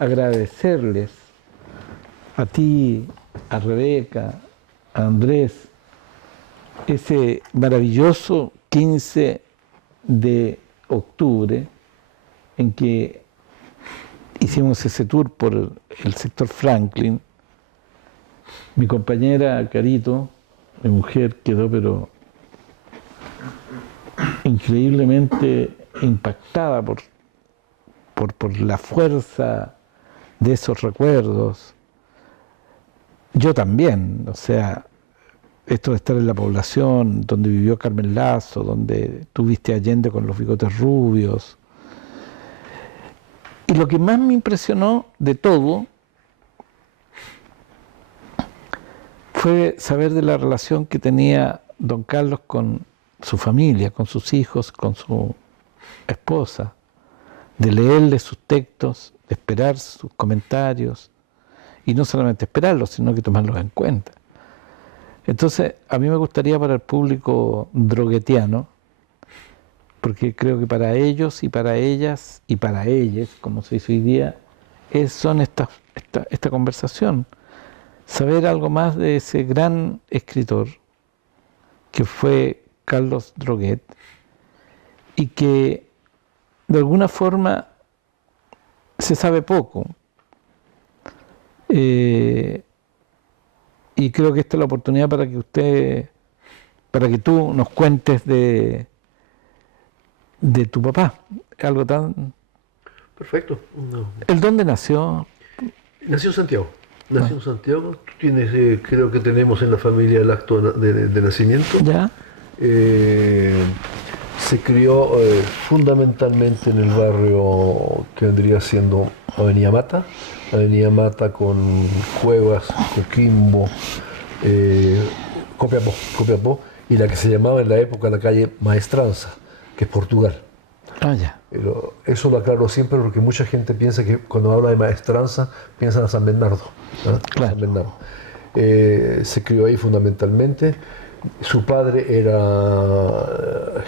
agradecerles a ti, a Rebeca, a Andrés, ese maravilloso 15 de octubre en que hicimos ese tour por el sector Franklin. Mi compañera Carito, mi mujer, quedó pero increíblemente impactada por la fuerza de esos recuerdos. Yo también, o sea, esto de estar en la población donde vivió Carmen Lazo, donde tuviste a Allende con los bigotes rubios. Y lo que más me impresionó de todo fue saber de la relación que tenía don Carlos con su familia, con sus hijos, con su esposa, de leerle sus textos, de esperar sus comentarios, y no solamente esperarlos, sino que tomarlos en cuenta. Entonces, a mí me gustaría para el público droguetiano, porque creo que para ellos y para ellas y para ellas, como se dice hoy día, son esta conversación. Saber algo más de ese gran escritor que fue Carlos Droguet y que de alguna forma se sabe poco. Y creo que esta es la oportunidad para que tú nos cuentes de tu papá, algo tan... Perfecto. No. ¿El dónde nació? Nació en Santiago. Nació en Santiago. Tú tienes, creo que tenemos en la familia el acto de nacimiento. ¿Ya? Se crió fundamentalmente en el barrio que vendría siendo Avenida Mata con Cuevas, Coquimbo, Copiapó, y la que se llamaba en la época la calle Maestranza, que es Portugal. Ah, ya. Pero eso lo aclaro siempre porque mucha gente piensa que cuando habla de Maestranza piensan a San Bernardo. Claro. San Bernardo. Se crió ahí fundamentalmente. Su padre era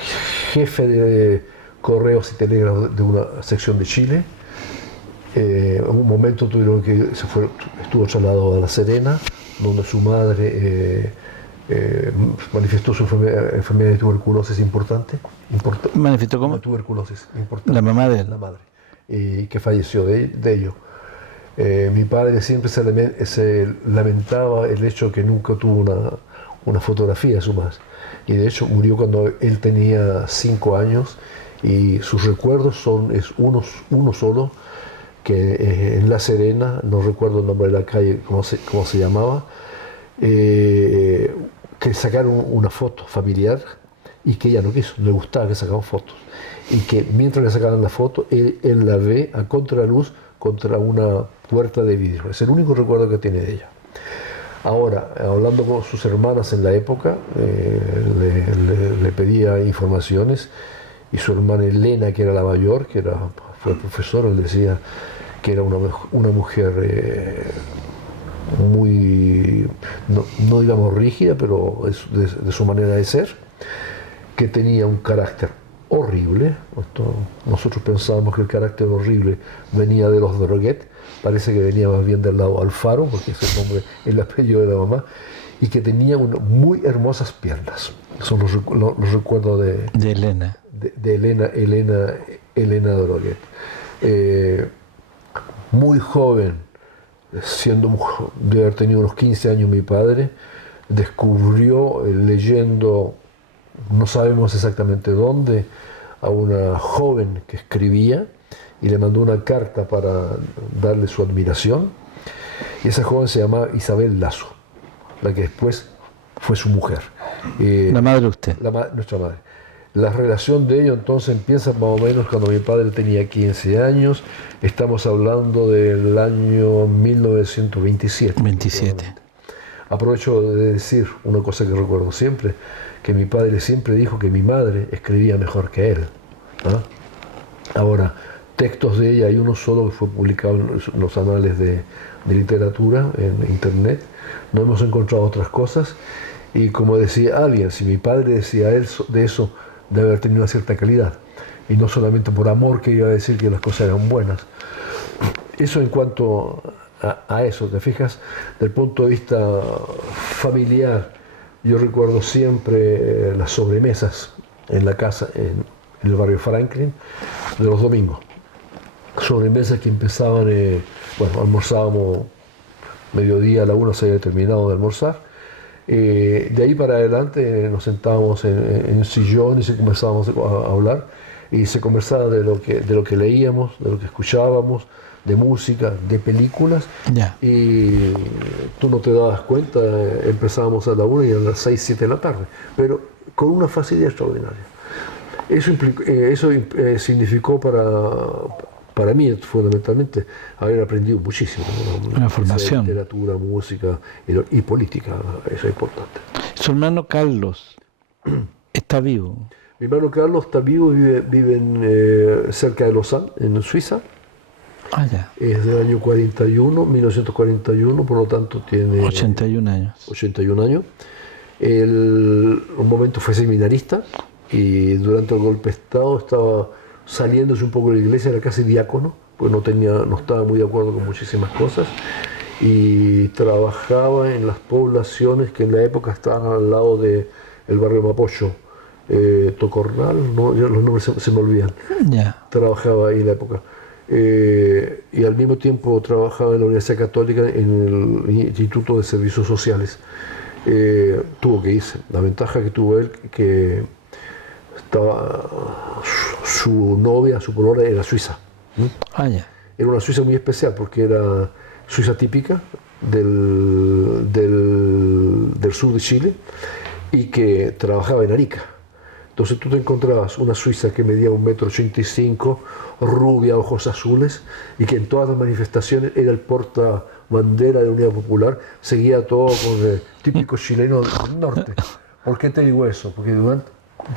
jefe de correos y telégrafos de una sección de Chile. En un momento estuvo trasladado a La Serena, donde su madre manifestó su enfermedad de tuberculosis importante. ¿Manifestó cómo? Tuberculosis importante. La mamá de él. La madre. Y que falleció de ello. Mi padre siempre se lamentaba el hecho de que nunca tuvo una fotografía de su madre. Y de hecho murió cuando él tenía 5 años y sus recuerdos es uno solo, que en La Serena, no recuerdo el nombre de la calle, cómo se llamaba, que sacaron una foto familiar y que ella no quiso, no le gustaba que sacaban fotos. Y que mientras le sacaban la foto, él la ve a contraluz contra una puerta de vidrio. Es el único recuerdo que tiene de ella. Ahora, hablando con sus hermanas en la época, le pedía informaciones y su hermana Elena, que era la mayor, fue profesora, le decía que era una mujer muy, no digamos rígida, pero de su manera de ser, que tenía un carácter horrible. Nosotros pensábamos que el carácter horrible venía de los Droguet, parece que venía más bien del lado Alfaro, porque ese nombre es el apellido de la mamá, y que tenía muy hermosas piernas. Son los recuerdos de Elena. De Elena Droguet. Muy joven, de haber tenido unos 15 años, mi padre descubrió, leyendo, no sabemos exactamente dónde, a una joven que escribía y le mandó una carta para darle su admiración. Y esa joven se llamaba Isabel Lazo, la que después fue su mujer. ¿La madre de usted? Nuestra madre. La relación de ellos entonces empieza más o menos cuando mi padre tenía 15 años. Estamos hablando del año 1927. 27. Aprovecho de decir una cosa que recuerdo siempre, que mi padre siempre dijo que mi madre escribía mejor que él. Ahora, textos de ella, hay uno solo que fue publicado en los anales de literatura en internet. No hemos encontrado otras cosas. Y como decía alguien, si mi padre decía de eso, debe haber tenido una cierta calidad. Y no solamente por amor que iba a decir que las cosas eran buenas. Eso en cuanto a eso, ¿te fijas? Del punto de vista familiar, yo recuerdo siempre las sobremesas en la casa, en el barrio Franklin, de los domingos. Sobremesas que empezaban, bueno, almorzábamos mediodía, a la 1 se había terminado de almorzar. De ahí para adelante nos sentábamos en un sillón y comenzábamos a hablar, y se conversaba de lo que leíamos, de lo que escuchábamos, de música, de películas, y tú no te dabas cuenta, empezábamos a la 1 y a las 6, 7 de la tarde, pero con una facilidad extraordinaria. Eso significó para mí, fundamentalmente, haber aprendido muchísimo. Una formación. Literatura, música y política, eso es importante. Su hermano Carlos está vivo. Mi hermano Carlos está vivo, vive cerca de Lausanne, en Suiza. Ah, ya. Es del año 1941, por lo tanto tiene 81 años. 81 años. Un momento fue seminarista y durante el golpe de Estado estaba saliéndose un poco de la iglesia, era casi diácono, pues no estaba muy de acuerdo con muchísimas cosas, y trabajaba en las poblaciones que en la época estaban al lado del barrio Mapocho, Tocornal, no, los nombres se me olvidan. Ya. Trabajaba ahí en la época. Y al mismo tiempo trabajaba en la Universidad Católica en el Instituto de Servicios Sociales. Tuvo que irse. La ventaja que tuvo él, que estaba su novia, su polola, era suiza. Ah, ya. Era una Suiza muy especial porque era Suiza típica del sur de Chile y que trabajaba en Arica. Entonces tú te encontrabas una Suiza que medía 1,85 m, rubia, ojos azules, y que en todas las manifestaciones era el portabandera de la Unidad Popular, seguía todo con el típico chileno del norte. ¿Por qué te digo eso? Porque durante...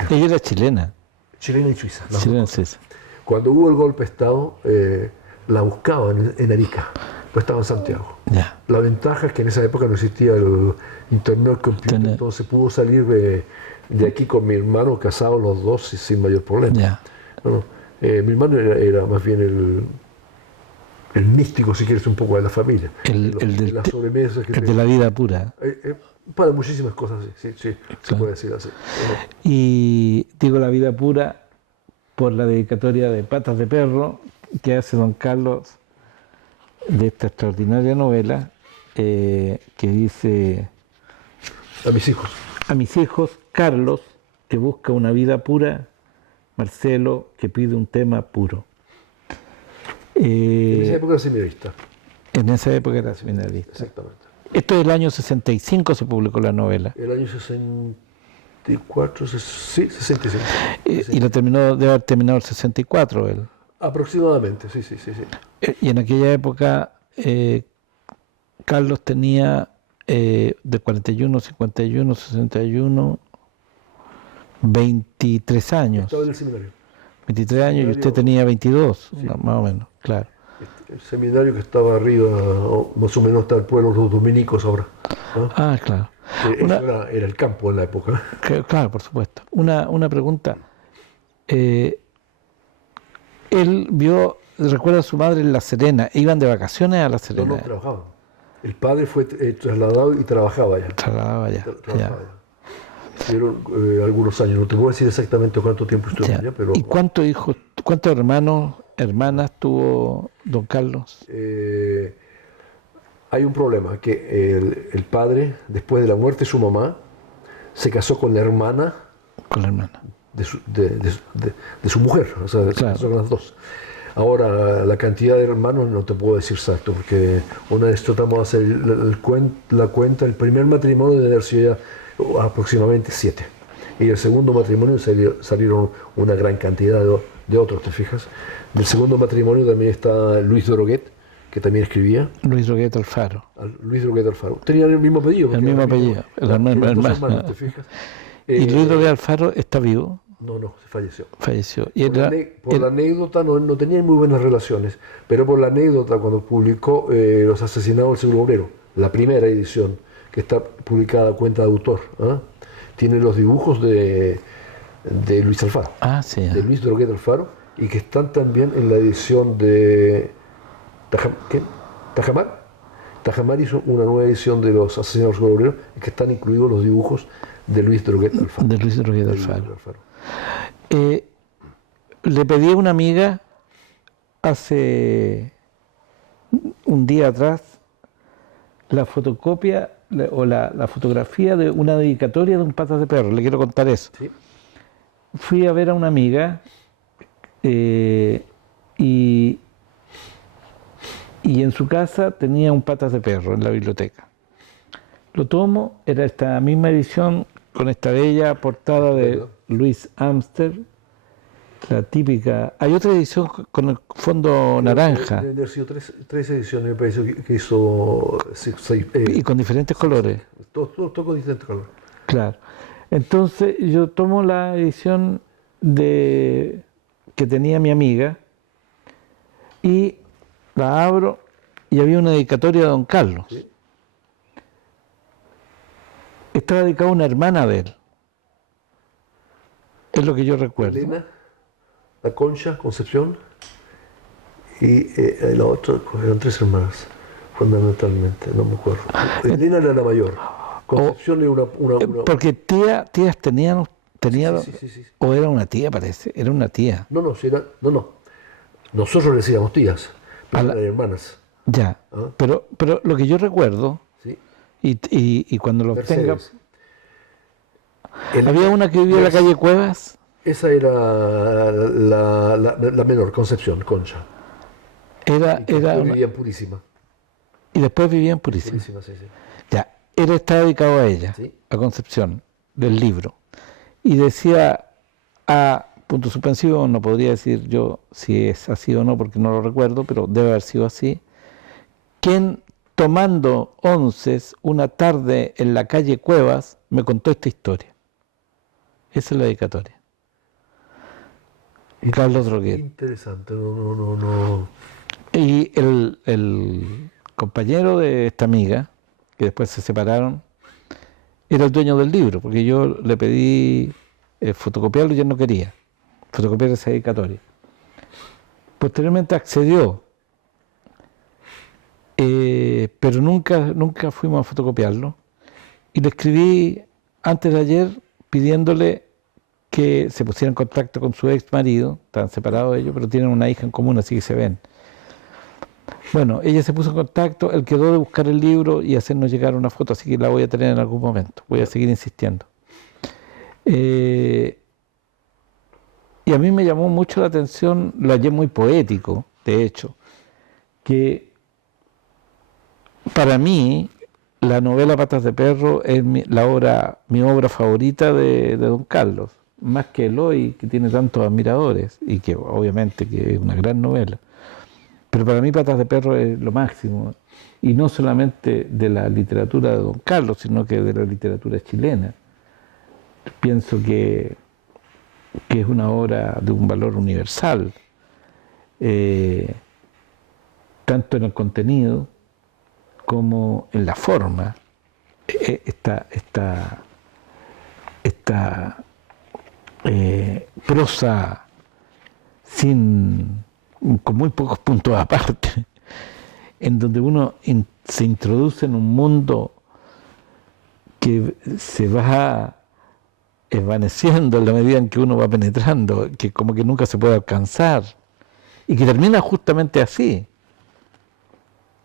Ella era chilena. Chilena y suiza. Chilena, Suiza. Cuando hubo el golpe de Estado, la buscaban en Arica, pues estaba en Santiago. Ya. La ventaja es que en esa época no existía el internet, computer, entonces pudo salir de aquí con mi hermano, casados los dos sin mayor problema. Ya. Bueno, mi hermano era más bien el místico, si quieres, un poco de la familia. Las sobremesas el de la vida pura. Para muchísimas cosas, sí, se puede decir así. Y digo la vida pura por la dedicatoria de Patas de Perro que hace don Carlos de esta extraordinaria novela, que dice: a mis hijos. A mis hijos, Carlos, que busca una vida pura, Marcelo, que pide un tema puro. En esa época era seminarista. En esa época era seminarista. Exactamente. Esto es el año 65 se publicó la novela. El año 64, sí, 65. Y lo debe haber terminado el 64 él. Aproximadamente, sí. Y en aquella época Carlos tenía de 41, 51, 61, 23 años. Estaba en el seminario. 23 años y usted tenía 22, sí. No, más o menos, claro. El seminario que estaba arriba, más o menos está el pueblo de los dominicos ahora. ¿No? Ah, claro. Era el campo en la época. Claro, por supuesto. Una pregunta. Él recuerda a su madre en La Serena. ¿Iban de vacaciones a La Serena? No, trabajaban. El padre fue trasladado y trabajaba allá. Trabajaba allá. Estuvieron algunos años. No te puedo decir exactamente cuánto tiempo estuvieron allá, pero... ¿Y cuántos hermanas tuvo don Carlos? Hay un problema, que el padre, después de la muerte de su mamá, se casó con la hermana. Con la hermana. De su mujer, o sea, se casó con las dos. Ahora, la cantidad de hermanos no te puedo decir exacto, porque una vez tratamos de hacer la cuenta, el primer matrimonio debe haber sido ya aproximadamente 7. Y el segundo matrimonio salieron una gran cantidad de otros, ¿te fijas? Del segundo matrimonio también está Luis Droguet, que también escribía. Luis Droguet Alfaro. Luis Droguet Alfaro. Tenían el mismo apellido. El mismo apellido, el mismo hermano. ¿Te fijas? ¿Y Luis Droguet Alfaro está vivo? No, falleció. Falleció. Por la anécdota, no tenían muy buenas relaciones, pero por la anécdota, cuando publicó Los asesinados del siglo obrero, la primera edición, que está publicada a cuenta de autor, tiene los dibujos de Luis Alfaro, sí, de Luis Droguet Alfaro, y que están también en la edición de ¿Qué? ¿Tajamar? Tajamar hizo una nueva edición de los Asesinatos Obreros en que están incluidos los dibujos de Luis Droguet Alfaro. De Luis Droguet Alfaro. Le pedí a una amiga hace un día atrás la fotocopia o la fotografía de una dedicatoria de un Patas de Perro. Le quiero contar eso. ¿Sí? Fui a ver a una amiga y en su casa tenía un Patas de Perro en la biblioteca. Lo tomo, era esta misma edición con esta bella portada de Louis Amster, la típica. Hay otra edición con el fondo naranja. Deben haber sido tres ediciones, me parece, que hizo. Y con diferentes colores. Todo con diferentes colores. Claro. Entonces yo tomo la edición que tenía mi amiga y la abro y había una dedicatoria de don Carlos. ¿Sí? Estaba dedicada a una hermana de él. Es lo que yo recuerdo. Elena, la Concha, Concepción y la otra, eran tres hermanas, fundamentalmente, no me acuerdo. Elena era la mayor, Concepción era una. Porque tías tenían Sí. o era una tía, parece, era una tía. No. Nosotros le decíamos tías, pero eran hermanas. Ya, ¿Ah? pero lo que yo recuerdo, ¿Sí? y cuando lo tenga... Mercedes. Había una que vivía en la calle Cuevas. Esa era la menor, Concepción, Concha. Vivía en Purísima. Y después vivía en Purísima. Purísima, sí. Ya, está dedicado a ella, ¿Sí? a Concepción, del libro. Y decía a punto suspensivo, no podría decir yo si es así o no, porque no lo recuerdo, pero debe haber sido así. Quien tomando onces una tarde en la calle Cuevas me contó esta historia. Esa es la dedicatoria. Carlos Droguet. Interesante, no. Y el compañero de esta amiga, que después se separaron, era el dueño del libro, porque yo le pedí fotocopiarlo y él no quería fotocopiar esa dedicatoria. Posteriormente accedió, pero nunca fuimos a fotocopiarlo. Y le escribí antes de ayer pidiéndole que se pusiera en contacto con su ex marido, están separados ellos, pero tienen una hija en común, así que se ven. Bueno, ella se puso en contacto, él quedó de buscar el libro y hacernos llegar una foto, así que la voy a tener en algún momento, voy a seguir insistiendo. Y a mí me llamó mucho la atención, lo hallé muy poético, de hecho, que para mí la novela Patas de Perro es mi obra favorita de don Carlos, más que Eloy, que tiene tantos admiradores y que obviamente que es una gran novela. Pero para mí Patas de Perro es lo máximo, y no solamente de la literatura de don Carlos, sino que de la literatura chilena. Pienso que es una obra de un valor universal, tanto en el contenido como en la forma. Esta prosa con muy pocos puntos aparte, en donde uno se introduce en un mundo que se va desvaneciendo en la medida en que uno va penetrando, que como que nunca se puede alcanzar, y que termina justamente así,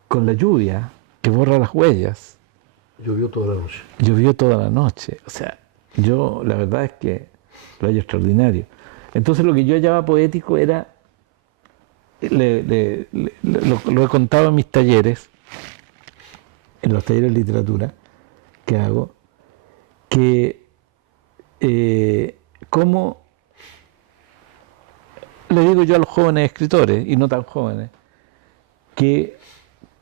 con la lluvia que borra las huellas. Llovió toda la noche. Llovió toda la noche. O sea, yo la verdad es que lo hallo extraordinario. Entonces lo que yo hallaba poético era, lo he contado en mis talleres, en los talleres de literatura que hago, que cómo le digo yo a los jóvenes escritores, y no tan jóvenes, que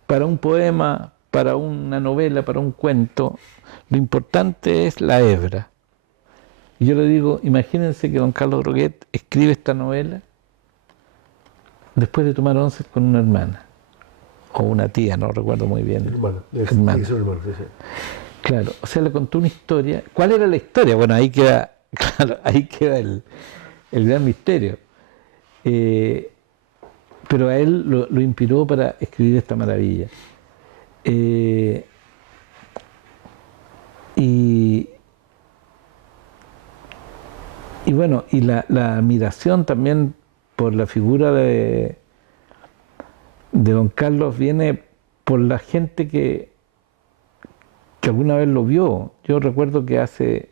para un poema, para una novela, para un cuento, lo importante es la hebra. Y yo le digo, imagínense que don Carlos Droguet escribe esta novela después de tomar once con una hermana, o una tía, no recuerdo muy bien. Hermana. Sí. Claro, o sea, le contó una historia. ¿Cuál era la historia? Bueno, ahí queda, claro, ahí queda el gran misterio. pero a él lo inspiró para escribir esta maravilla. Y bueno, y la admiración también por la figura de don Carlos viene por la gente que alguna vez lo vio. Yo recuerdo que hace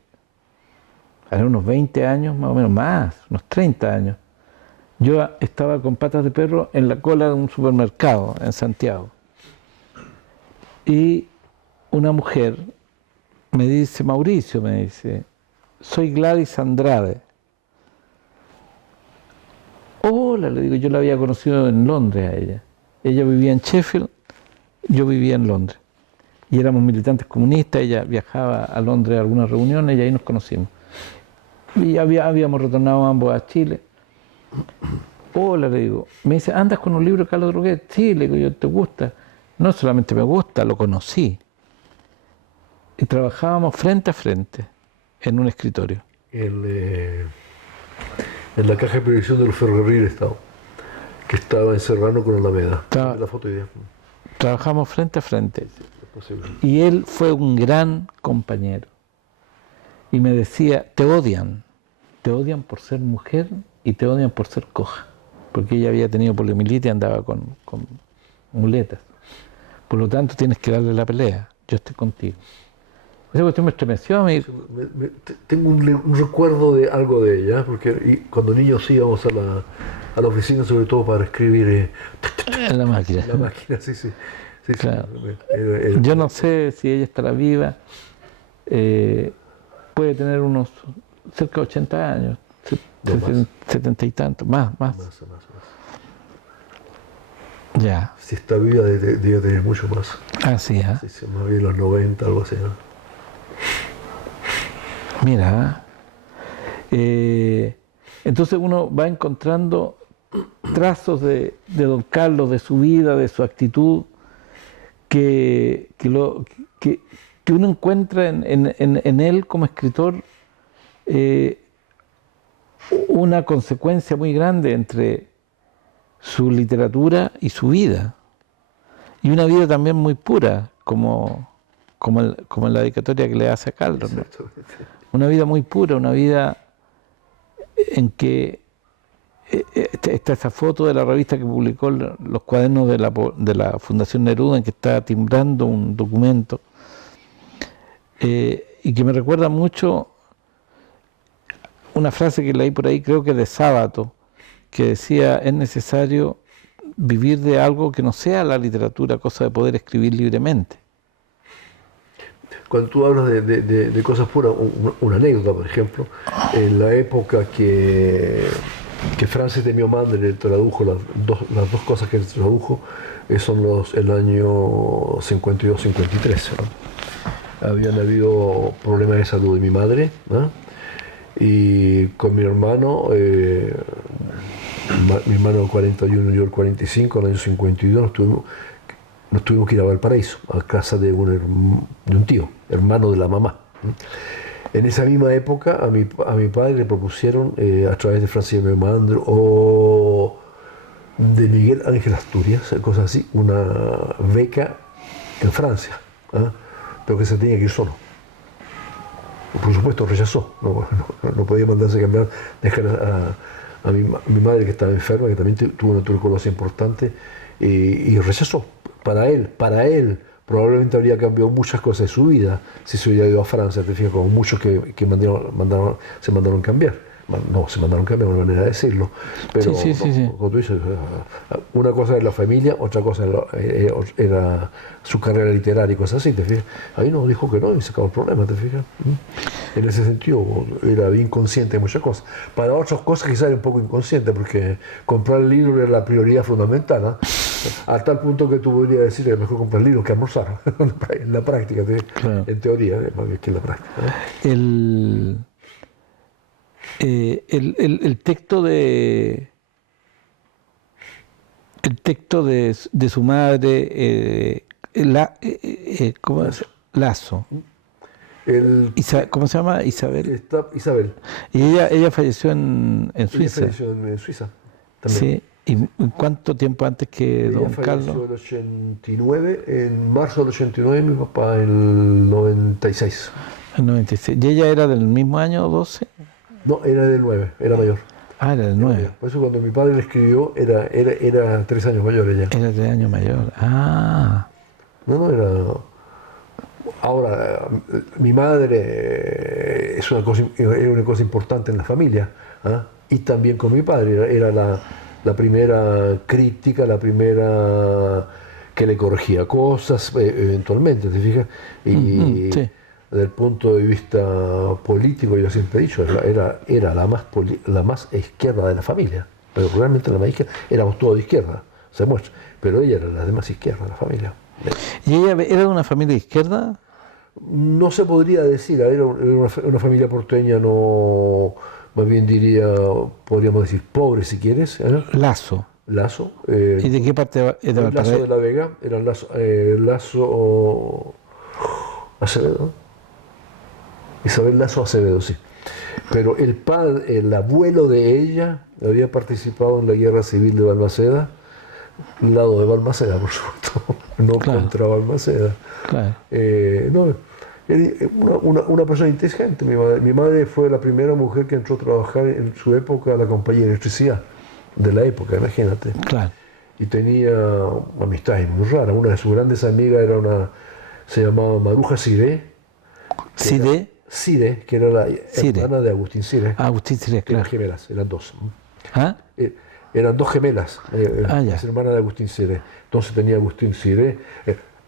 unos 20 años, más o menos, más, unos 30 años, yo estaba con Patas de Perro en la cola de un supermercado en Santiago. Y una mujer me dice, Mauricio, me dice, soy Gladys Andrade. Hola, le digo, yo la había conocido en Londres a ella. Ella vivía en Sheffield, yo vivía en Londres. Y éramos militantes comunistas, ella viajaba a Londres a algunas reuniones y ahí nos conocimos. Y habíamos retornado ambos a Chile. Hola, le digo. Me dice, ¿andas con un libro de Carlos Droguet? Sí, le digo, ¿te gusta? No solamente me gusta, lo conocí. Y trabajábamos frente a frente en un escritorio. En la caja de previsión de los ferrocarriles que estaba en Serrano con Alameda. La foto idea. Trabajamos frente a frente. Y él fue un gran compañero. Y me decía, te odian por ser mujer y te odian por ser coja. Porque ella había tenido poliomielitis y andaba con muletas. Por lo tanto, tienes que darle la pelea. Yo estoy contigo. Esa cuestión me estremeció a mí. Tengo un recuerdo de algo de ella, porque cuando niños íbamos a la oficina, sobre todo para escribir. En la máquina. La máquina, sí. Claro. Yo no sé si ella estará viva. Puede tener unos cerca de 80 años, 70 y tantos, más. Ya. Si está viva, debe tener mucho más. Así, ¿eh? Sí, más bien los 90, algo así, ¿no? Mira, entonces uno va encontrando trazos de don Carlos, de su vida, de su actitud, que uno encuentra en él como escritor una consecuencia muy grande entre su literatura y su vida. Y una vida también muy pura, como en la dedicatoria que le hace a Carlos, ¿no? Una vida muy pura, una vida en que está esa foto de la revista que publicó los cuadernos de la Fundación Neruda, en que está timbrando un documento, y que me recuerda mucho una frase que leí por ahí, creo que de Sábato, que decía, es necesario vivir de algo que no sea la literatura, cosa de poder escribir libremente. Cuando tú hablas de cosas puras, una anécdota, por ejemplo, en la época que Francis de Miomander tradujo las dos cosas que él tradujo, son el año 52-53, ¿no? Habían habido problemas de salud de mi madre, ¿no? Y con mi hermano, mi hermano el 41 y yo el 45, en el año 52 nos tuvimos que ir a Valparaíso, a casa de un tío, hermano de la mamá. En esa misma época a mi padre le propusieron, a través de Francis de Miomander o de Miguel Ángel Asturias, cosas así, una beca en Francia, ¿eh? Pero que se tenía que ir solo. Por supuesto rechazó, no podía mandarse a cambiar, dejar a mi madre, que estaba enferma, que también tuvo una tuberculosis importante, y rechazó. Para él probablemente habría cambiado muchas cosas de su vida si se hubiera ido a Francia, te fijas, como muchos que se mandaron cambiar. No, se mandaron cambiar, una manera de decirlo. Pero sí. como tú dices, una cosa era la familia, otra cosa era su carrera literaria y cosas así, te fijas. Ahí nos dijo que no y se acabó el problema, te fijas. En ese sentido era bien consciente de muchas cosas. Para otras cosas quizás era un poco inconsciente, porque comprar el libro era la prioridad fundamental, ¿no? A tal punto que tú podrías decir que es mejor comprar libros que almorzar, en la práctica, claro. En teoría, más bien que en la práctica, ¿no? El texto de su madre, ¿cómo es? Lazo. ¿Cómo se llama? Isabel. Isabel. Y ella falleció en Suiza. Ella falleció en Suiza también. Sí. ¿Y cuánto tiempo antes que Ella don falleció Carlos? en el 89, en marzo del 89, mi papá en el 96. En 96. ¿Y ella era del mismo año, 12? No, era del 9, era mayor. Ah, era del Era 9. mayor. Por eso cuando mi padre le escribió, era 3 años mayor ella. Era 3 años mayor. Ah, No, no, era... Ahora, mi madre era una cosa importante en la familia, ¿ah? Y también con mi padre, era la primera crítica, la primera que le corregía cosas, eventualmente, ¿te fijas? Y sí, desde el punto de vista político, yo siempre he dicho, era la más izquierda de la familia, pero realmente la más izquierda, éramos todos de izquierda, se muestra, pero ella era la de más izquierda de la familia. ¿y ella era de una familia de izquierda? No se podría decir, era una familia porteña, no, más bien diría, podríamos decir pobre si quieres, ¿eh? Lazo. Lazo, ¿Y de qué parte de el Lazo de Valparaíso? la Vega, era Lazo Acevedo, Isabel Lazo Acevedo, sí. Pero el abuelo de ella había participado en la guerra civil de Balmaceda, lado de Balmaceda, por supuesto, no Claro. contra Balmaceda. Claro. No, una persona inteligente. Mi madre fue la primera mujer que entró a trabajar en su época a la compañía de electricidad de la época, imagínate. Claro. Y tenía amistades muy raras. Una de sus grandes amigas se llamaba Maruja Ciré. ¿Cide? Ciré, que era la Ciré. hermana de Agustín Ciré. Agustín Ciré, Eran claro. gemelas, eran dos. ¿Ah? Eran dos gemelas, Ah, ya. las hermanas de Agustín Ciré. Entonces tenía Agustín Ciré.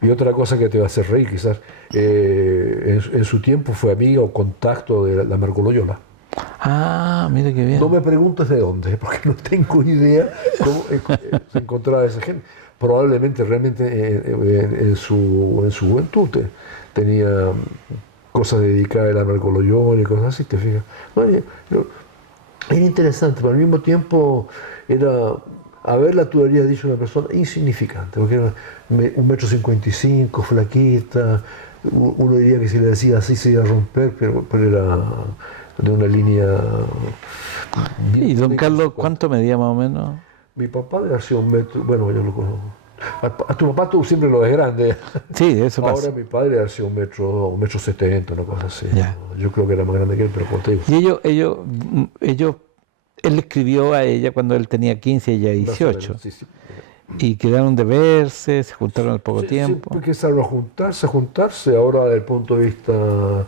Y otra cosa que te va a hacer reír, quizás, en su tiempo fue amiga o contacto de la Marco Loyola. Ah, mira qué bien. No me preguntes de dónde, porque no tengo idea cómo se encontraba esa gente. Probablemente realmente en su juventud tenía cosas dedicadas a la Marco Loyola y cosas así, te fijas. No, era interesante, pero al mismo tiempo era, haberla tú habrías dicho una persona insignificante, porque era 1,55 m, flaquita, uno diría que si le decía así se iba a romper, pero era de una línea... ¿Y don Carlos 1,54 m. cuánto medía más o menos? Mi papá debe haber sido 1 metro, bueno, yo lo conozco. A tu papá tú siempre lo ves grande. Sí, eso Ahora pasa. mi padre debe haber sido 1,70 m, una cosa así. Ya. Yo creo que era más grande que él, pero como te digo. Y él le escribió a ella cuando él tenía 15 y ella más o menos, 18. sí, sí. Y quedaron de verse, se juntaron al poco Sí, tiempo. sí, empezaron a juntarse. Ahora, desde el punto de vista.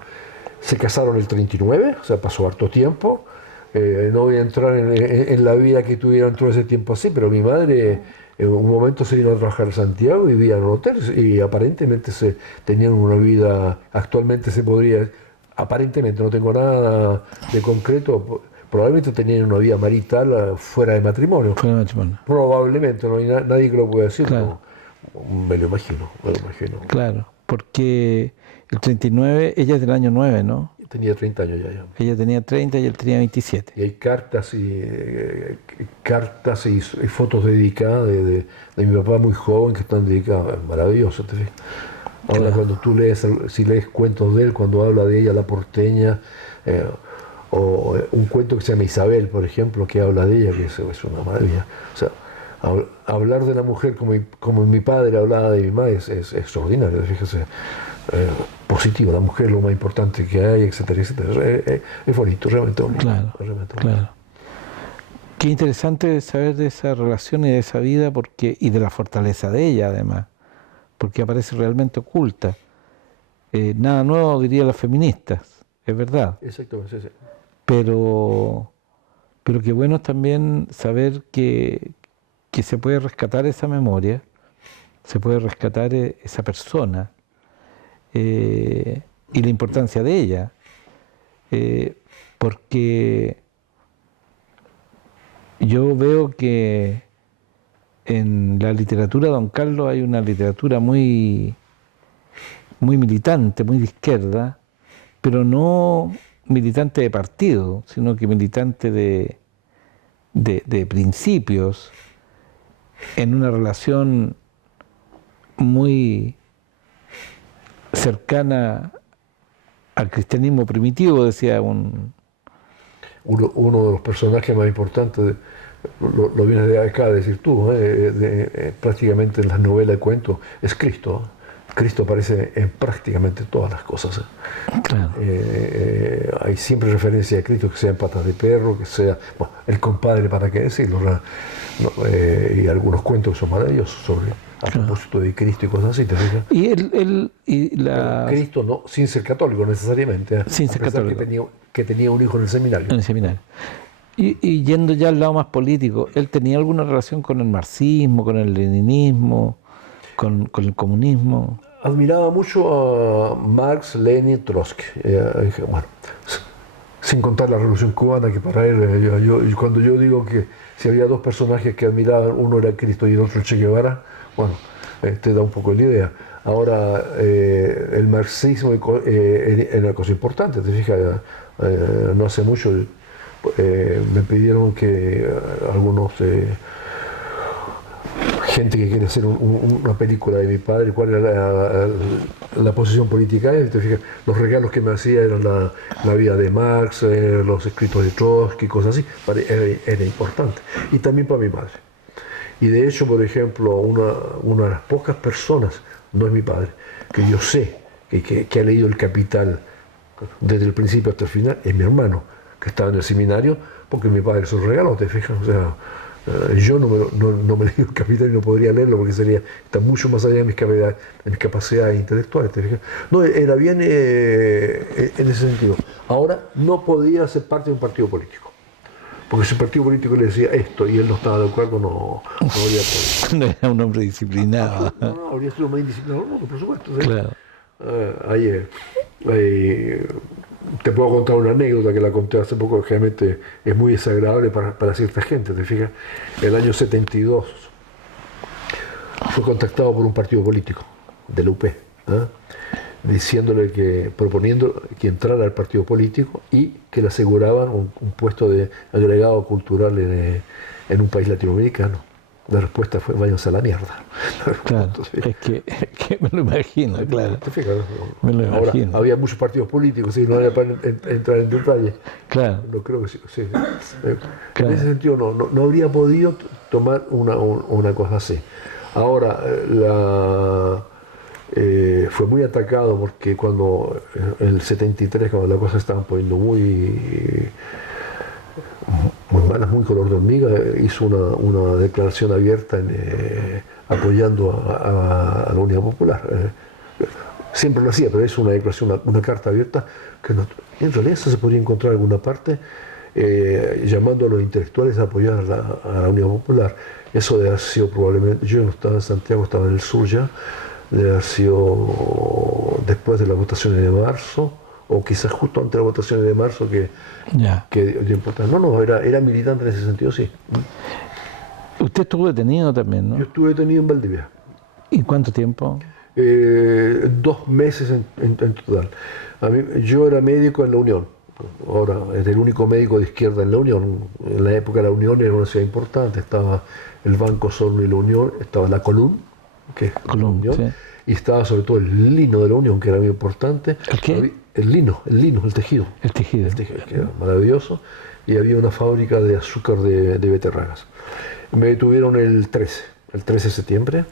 Se casaron el 39, o sea, pasó harto tiempo. No voy a entrar en la vida que tuvieron todo ese tiempo así, pero mi madre en un momento se vino a trabajar a Santiago y vivía en un hotel y aparentemente tenían una vida, actualmente se podría, aparentemente no tengo nada de concreto, probablemente tenían una vida marital fuera de matrimonio. Fue de matrimonio. Probablemente, no hay nadie que lo pueda decir, Claro. no, me lo imagino. Claro, porque el 39, ella es del año 9, ¿no? Tenía 30 años ya. Ella tenía 30 y él tenía 27. Y hay cartas y fotos dedicadas de mi papá muy joven que están dedicadas. Maravilloso, te fijas. Ahora Claro. cuando tú si lees cuentos de él, cuando habla de ella, la porteña, o un cuento que se llama Isabel, por ejemplo, que habla de ella, que es una maravilla. O sea, hablar de la mujer como mi padre hablaba de mi madre es extraordinario, fíjese. Positivo, la mujer es lo más importante que hay, etcétera, etcétera. Es bonito, realmente bonito. Claro, Realmente bonito. claro. Qué interesante saber de esa relación y de esa vida y de la fortaleza de ella, además, porque aparece realmente oculta. Nada nuevo, dirían las feministas, es verdad. Exactamente, sí. Pero qué bueno es también saber que se puede rescatar esa memoria, se puede rescatar esa persona y la importancia de ella, porque yo veo que en la literatura de don Carlos hay una literatura muy, muy militante, muy de izquierda, pero no militante de partido, sino que militante de principios, en una relación muy cercana al cristianismo primitivo, decía Uno de los personajes más importantes lo vienes de acá a decir tú, prácticamente en las novelas de cuentos es Cristo. Cristo aparece en prácticamente todas las cosas. Claro. Hay siempre referencia a Cristo, que sea en patas de perro, que sea bueno, el compadre, para qué decirlo, y algunos cuentos que son maravillosos sobre a propósito de Cristo y cosas así, ¿te fijas? Cristo no, sin ser católico necesariamente, sin ser católico. Que tenía un hijo en el seminario. En el seminario. Y yendo ya al lado más político, ¿él tenía alguna relación con el marxismo, con el leninismo, con el comunismo? Admiraba mucho a Marx, Lenin, Trotsky. Bueno, sin contar la Revolución Cubana, que para él, cuando yo digo que si había dos personajes que admiraban, uno era Cristo y el otro Che Guevara, bueno, te da un poco la idea. Ahora, el marxismo era una cosa importante, te fijas, no hace mucho me pidieron que algunos... gente que quiere hacer una película de mi padre, cuál era la posición política. Te fijas, los regalos que me hacía eran la vida de Marx, los escritos de Trotsky, cosas así. Era importante. Y también para mi madre. Y de hecho, por ejemplo, una de las pocas personas, no es mi padre, que yo sé que ha leído El Capital desde el principio hasta el final, es mi hermano, que estaba en el seminario, porque mi padre se lo regaló, te fijas. O sea, yo no me leí El Capital y no podría leerlo porque está mucho más allá de mis capacidades intelectuales. ¿Te fijas? No, era bien en ese sentido. Ahora, no podía ser parte de un partido político. Porque si el partido político le decía esto y él no estaba de acuerdo, no habría podido. No era un hombre disciplinado. No, habría sido más indisciplinado, no, por supuesto. ¿Sí? Claro. Te puedo contar una anécdota que la conté hace poco, que realmente es muy desagradable para cierta gente, ¿te fijas? El año 72 fue contactado por un partido político de la UP, proponiendo que entrara al partido político y que le aseguraban un puesto de agregado cultural en un país latinoamericano. La respuesta fue: váyanse a la mierda. Claro, es que me lo imagino, claro. ¿Te fijas? Me lo Ahora, imagino. había muchos partidos políticos, y no era para entrar en detalle. Claro. No creo que sí. Claro. En ese sentido no habría podido tomar una cosa así. Ahora, fue muy atacado porque cuando en el 73, cuando las cosas estaban poniendo muy malas, muy color de hormiga, hizo una declaración abierta apoyando a la Unidad Popular. Siempre lo hacía, pero es una declaración, una carta abierta que en realidad eso se podría encontrar en alguna parte, llamando a los intelectuales a apoyar a la Unidad Popular. Eso debe haber sido probablemente, yo no estaba en Santiago, estaba en el sur ya, debe haber sido después de las votaciones de marzo, o quizás justo antes de las votaciones de marzo, que dio importancia. No, era militante en ese sentido, sí. Usted estuvo detenido también, ¿no? Yo estuve detenido en Valdivia. ¿Y cuánto tiempo? 2 meses en total. Yo era médico en la Unión. Ahora, era el único médico de izquierda en la Unión. En la época la Unión era una ciudad importante. Estaba el Banco Osorno y la Unión, estaba la Colum, que es la Unión, sí. Y estaba sobre todo el lino de la Unión, que era muy importante. ¿El qué? El lino, el tejido. El tejido. Que era maravilloso. Y había una fábrica de azúcar de beterragas. Me detuvieron el 13 de septiembre.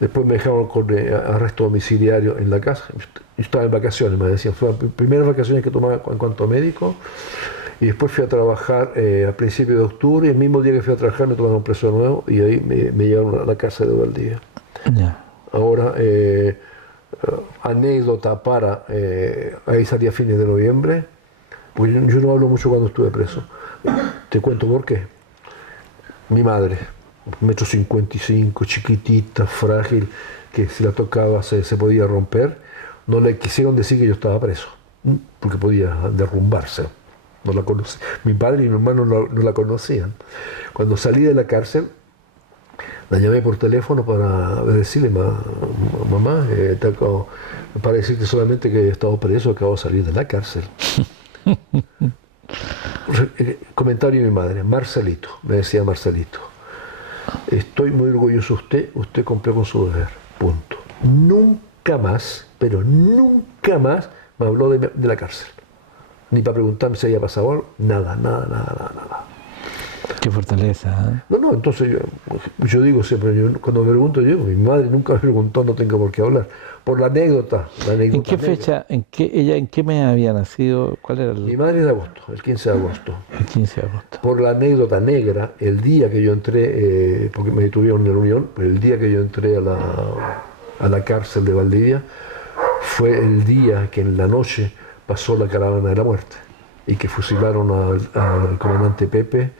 Después me dejaron con arresto domiciliario en la casa. Yo estaba en vacaciones, me decían. Fue las primeras vacaciones que tomaba en cuanto a médico. Y después fui a trabajar a principios de octubre. Y el mismo día que fui a trabajar me tomaron preso de nuevo. Y ahí me llevaron a la cárcel de Valdivia. Ahora, anécdota ahí salí a fines de noviembre. Porque yo no hablo mucho cuando estuve preso. Te cuento por qué. Mi madre, 1,55 m, chiquitita, frágil, que si la tocaba se podía romper, no le quisieron decir que yo estaba preso, porque podía derrumbarse. No la conocí. Mi padre y mi hermano no la conocían. Cuando salí de la cárcel, la llamé por teléfono para decirle: mamá, para decirte solamente que he estado preso, acabo de salir de la cárcel. Comentario de mi madre: Marcelito, me decía Marcelito, estoy muy orgulloso de usted cumplió con su deber, punto. Nunca más, pero nunca más me habló de la cárcel, ni para preguntarme si había pasado algo, nada. Qué fortaleza, ¿eh? No, entonces yo digo siempre, cuando me pregunto yo, mi madre nunca me preguntó, no tengo por qué hablar. Por la anécdota ¿En qué negra. fecha, en qué mes había nacido? ¿Cuál era Mi madre es de agosto, el 15 de agosto. el 15 de agosto? Por la anécdota negra, el día que yo entré, porque me detuvieron en la reunión, pero el día que yo entré a la cárcel de Valdivia, fue el día que en la noche pasó la caravana de la muerte y que fusilaron al comandante Pepe,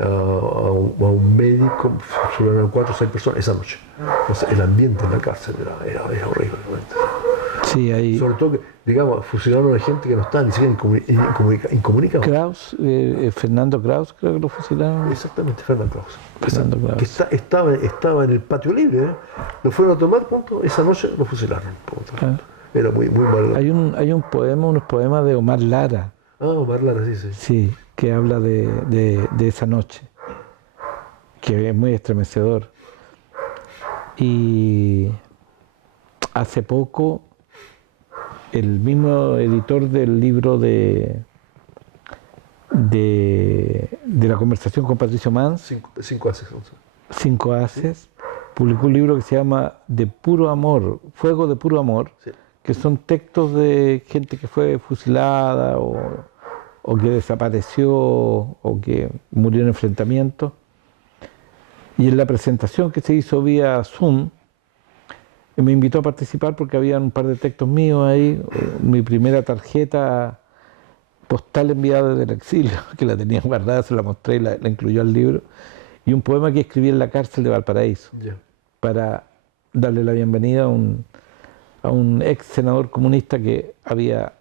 a un médico, fusilaron a 4 o 6 personas esa noche. Entonces, el ambiente en la cárcel era horrible. Sí, ahí. Sobre todo que, digamos, fusilaron a gente que no estaba ni siquiera incomunicada. Kraus, Fernando Kraus, creo que lo fusilaron. Exactamente, Fernando Kraus. Fernando Kraus. Que estaba en el patio libre, ¿eh? Lo fueron a tomar, punto, esa noche lo fusilaron. Punto. Claro. Era muy mal. Hay un poema, unos poemas de Omar Lara. Omar Lara, sí. Sí, que habla de esa noche, que es muy estremecedor. Y hace poco, el mismo editor del libro de la conversación con Patricio Mans, 5 haces. 5 haces, publicó un libro que se llama De puro amor, Fuego de puro amor, Sí. que son textos de gente que fue fusilada o que desapareció o que murió en enfrentamiento. Y en la presentación que se hizo vía Zoom, me invitó a participar porque había un par de textos míos ahí, mi primera tarjeta postal enviada desde el exilio, que la tenía guardada, se la mostré y la incluyó al libro, y un poema que escribí en la cárcel de Valparaíso, para darle la bienvenida a un ex senador comunista que había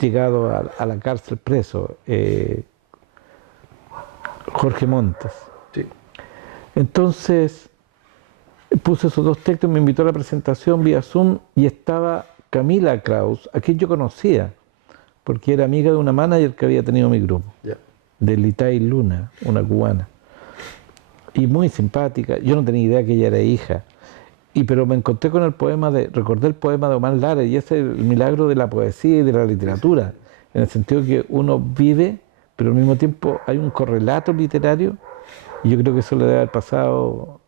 llegado a la cárcel preso, Jorge Montes. Sí. Entonces puse esos 2 textos, me invitó a la presentación vía Zoom y estaba Camila Kraus, a quien yo conocía, porque era amiga de una manager que había tenido mi grupo, de Litay Luna, una cubana, y muy simpática. Yo no tenía idea que ella era hija, pero me encontré con el poema recordé el poema de Omar Lara, y ese es el milagro de la poesía y de la literatura, en el sentido que uno vive, pero al mismo tiempo hay un correlato literario, y yo creo que eso le debe haber pasado,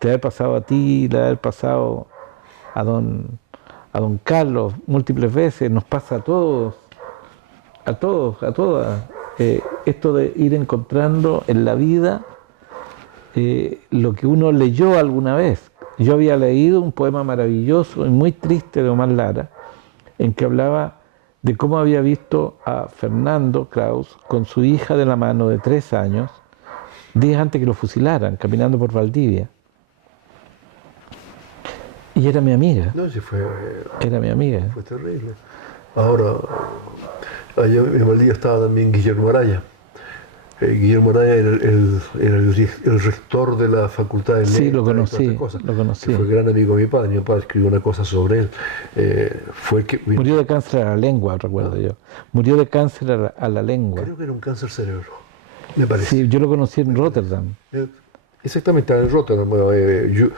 te debe haber pasado a ti, le debe haber pasado a don Carlos múltiples veces, nos pasa a todas, esto de ir encontrando en la vida lo que uno leyó alguna vez. Yo había leído un poema maravilloso y muy triste de Omar Lara, en que hablaba de cómo había visto a Fernando Kraus con su hija de la mano de 3 años, días antes que lo fusilaran, caminando por Valdivia. Y era mi amiga. No, sí Era mi amiga. Fue terrible. Ahora, allá en Valdivia estaba también Guillermo Araya. Guillermo Araya era el rector de la Facultad de Letras. Sí, lo conocí. Que fue gran amigo de mi padre. Mi padre escribió una cosa sobre él. Fue que murió de cáncer a la lengua, recuerdo yo. Murió de cáncer a la lengua. Creo que era un cáncer cerebro, me parece. Sí, yo lo conocí en Rotterdam. Exactamente, en Rotterdam. Yo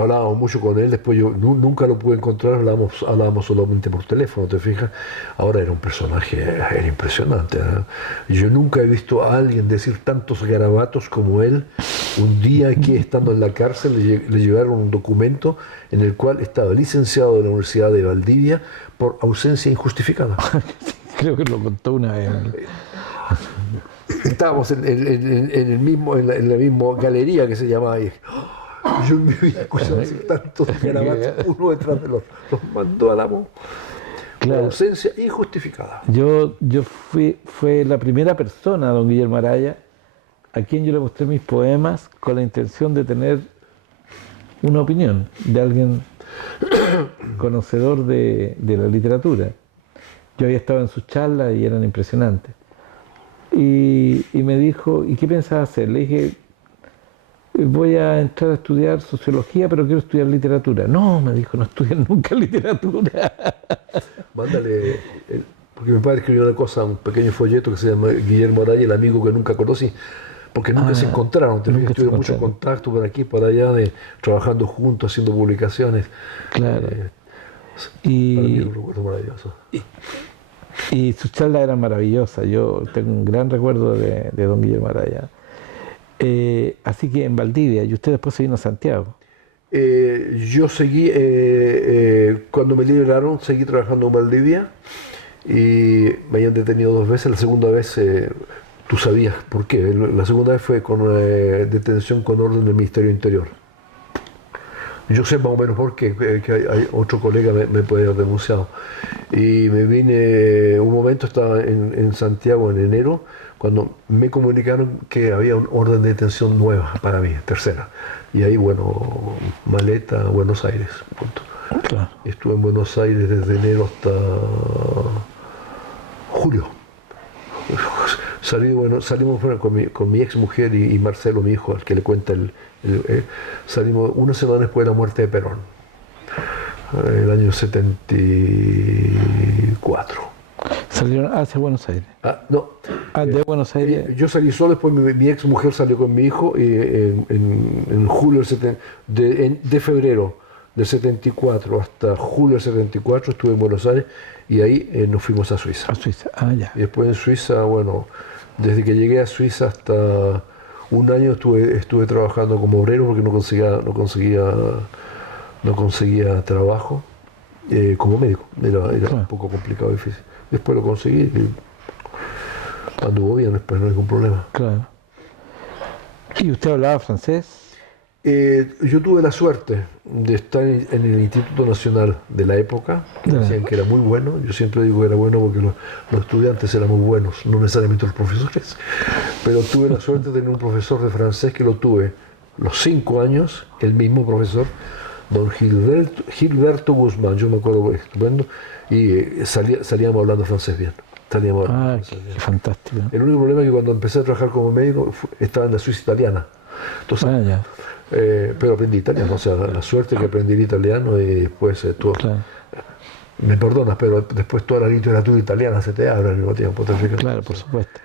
hablábamos mucho con él, después yo nunca lo pude encontrar, hablábamos solamente por teléfono, ¿te fijas? Ahora era un personaje, era impresionante, ¿eh? Yo nunca he visto a alguien decir tantos garabatos como él. Un día que estando en la cárcel le llevaron un documento en el cual estaba licenciado de la Universidad de Valdivia por ausencia injustificada. Creo que lo contó una vez. Estábamos en la misma galería que se llamaba ahí. Yo en mi vida escuchado decir tantos garabatos uno detrás del otro. Los mandó al amo. Claro. Por ausencia injustificada. Fue la primera persona, don Guillermo Araya, a quien yo le mostré mis poemas con la intención de tener una opinión de alguien conocedor de la literatura. Yo había estado en sus charlas y eran impresionantes. Y me dijo, ¿y qué pensás hacer? Le dije, voy a entrar a estudiar sociología, pero quiero estudiar literatura. No, me dijo, no estudies nunca literatura. Mándale, porque mi padre escribió una cosa, un pequeño folleto que se llama Guillermo Araya, el amigo que nunca conocí, porque nunca se encontraron. Tuvieron mucho contacto por aquí, por allá, trabajando juntos, haciendo publicaciones. Claro. Para mí es un recuerdo maravilloso. Y sus charlas eran maravillosas. Yo tengo un gran recuerdo de don Guillermo Araya. Así que en Valdivia, y usted después se vino a Santiago. Yo seguí, cuando me liberaron, seguí trabajando en Valdivia y me habían detenido 2 veces. La segunda vez, tú sabías por qué. La segunda vez fue con detención con orden del Ministerio del Interior. Yo sé más o menos por qué, que hay otro colega me puede haber denunciado. Y me vine, un momento estaba en Santiago en enero, cuando me comunicaron que había una orden de detención nueva para mí, tercera. Y ahí, bueno, maleta a Buenos Aires, punto. Claro. Estuve en Buenos Aires desde enero hasta julio. Salimos con mi ex mujer y Marcelo, mi hijo, al que le cuenta salimos una semana después de la muerte de Perón, el año 74. ¿Salieron hacia Buenos Aires? No. De Buenos Aires. Yo salí solo, después mi ex mujer salió con mi hijo y en julio de febrero del 74 hasta julio del 74 estuve en Buenos Aires y ahí nos fuimos a Suiza. A Suiza, ya. Y después en Suiza, bueno, desde que llegué a Suiza hasta un año estuve trabajando como obrero porque no conseguía trabajo como médico. Era Claro. un poco complicado, difícil. Después lo conseguí y anduvo bien, después no hay ningún problema. Claro. ¿Y usted hablaba francés? Yo tuve la suerte de estar en el Instituto Nacional de la época, que decían que era muy bueno. Yo siempre digo que era bueno porque los estudiantes eran muy buenos, no necesariamente los profesores. Pero tuve la suerte de tener un profesor de francés que lo tuve los 5 años, el mismo profesor, don Gilberto Guzmán, yo me acuerdo, estupendo, y salíamos hablando francés bien. Qué fantástico. El único problema es que cuando empecé a trabajar como médico estaba en la Suiza italiana. Entonces, ya. Pero aprendí italiano, o sea, la suerte que aprendí el italiano y después todo. Claro. Me perdonas, pero después toda la literatura italiana se te abre al mismo tiempo. ¿Te fijas? Claro, por supuesto.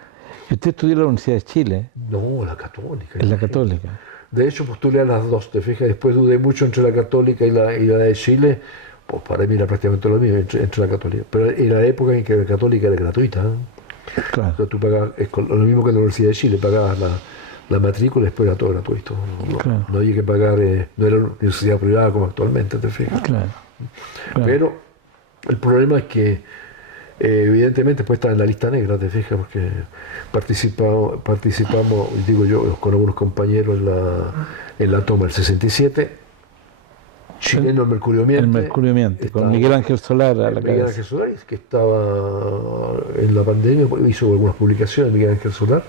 ¿Y usted estudió en la Universidad de Chile? No, la Católica. En la Católica. De hecho, postulé a las dos, te fijas, después dudé mucho entre la Católica y la de Chile. Pues para mí era prácticamente lo mismo entre la Católica. Pero en la época en que la Católica era gratuita. Claro. O sea, tú pagabas, lo mismo que en la Universidad de Chile, pagabas la matrícula y después era todo gratuito. Claro. No había que pagar, no era una universidad privada como actualmente, te fijas. Claro. Pero el problema es que evidentemente después está en la lista negra, te fijas, porque participamos, digo yo, con algunos compañeros en la toma del 67. Chileno el Mercurio Miente. El Mercurio Miente, con Miguel Ángel Solar a la cabeza. Miguel Ángel Solar, que estaba en la pandemia, hizo algunas publicaciones, Miguel Ángel Solar,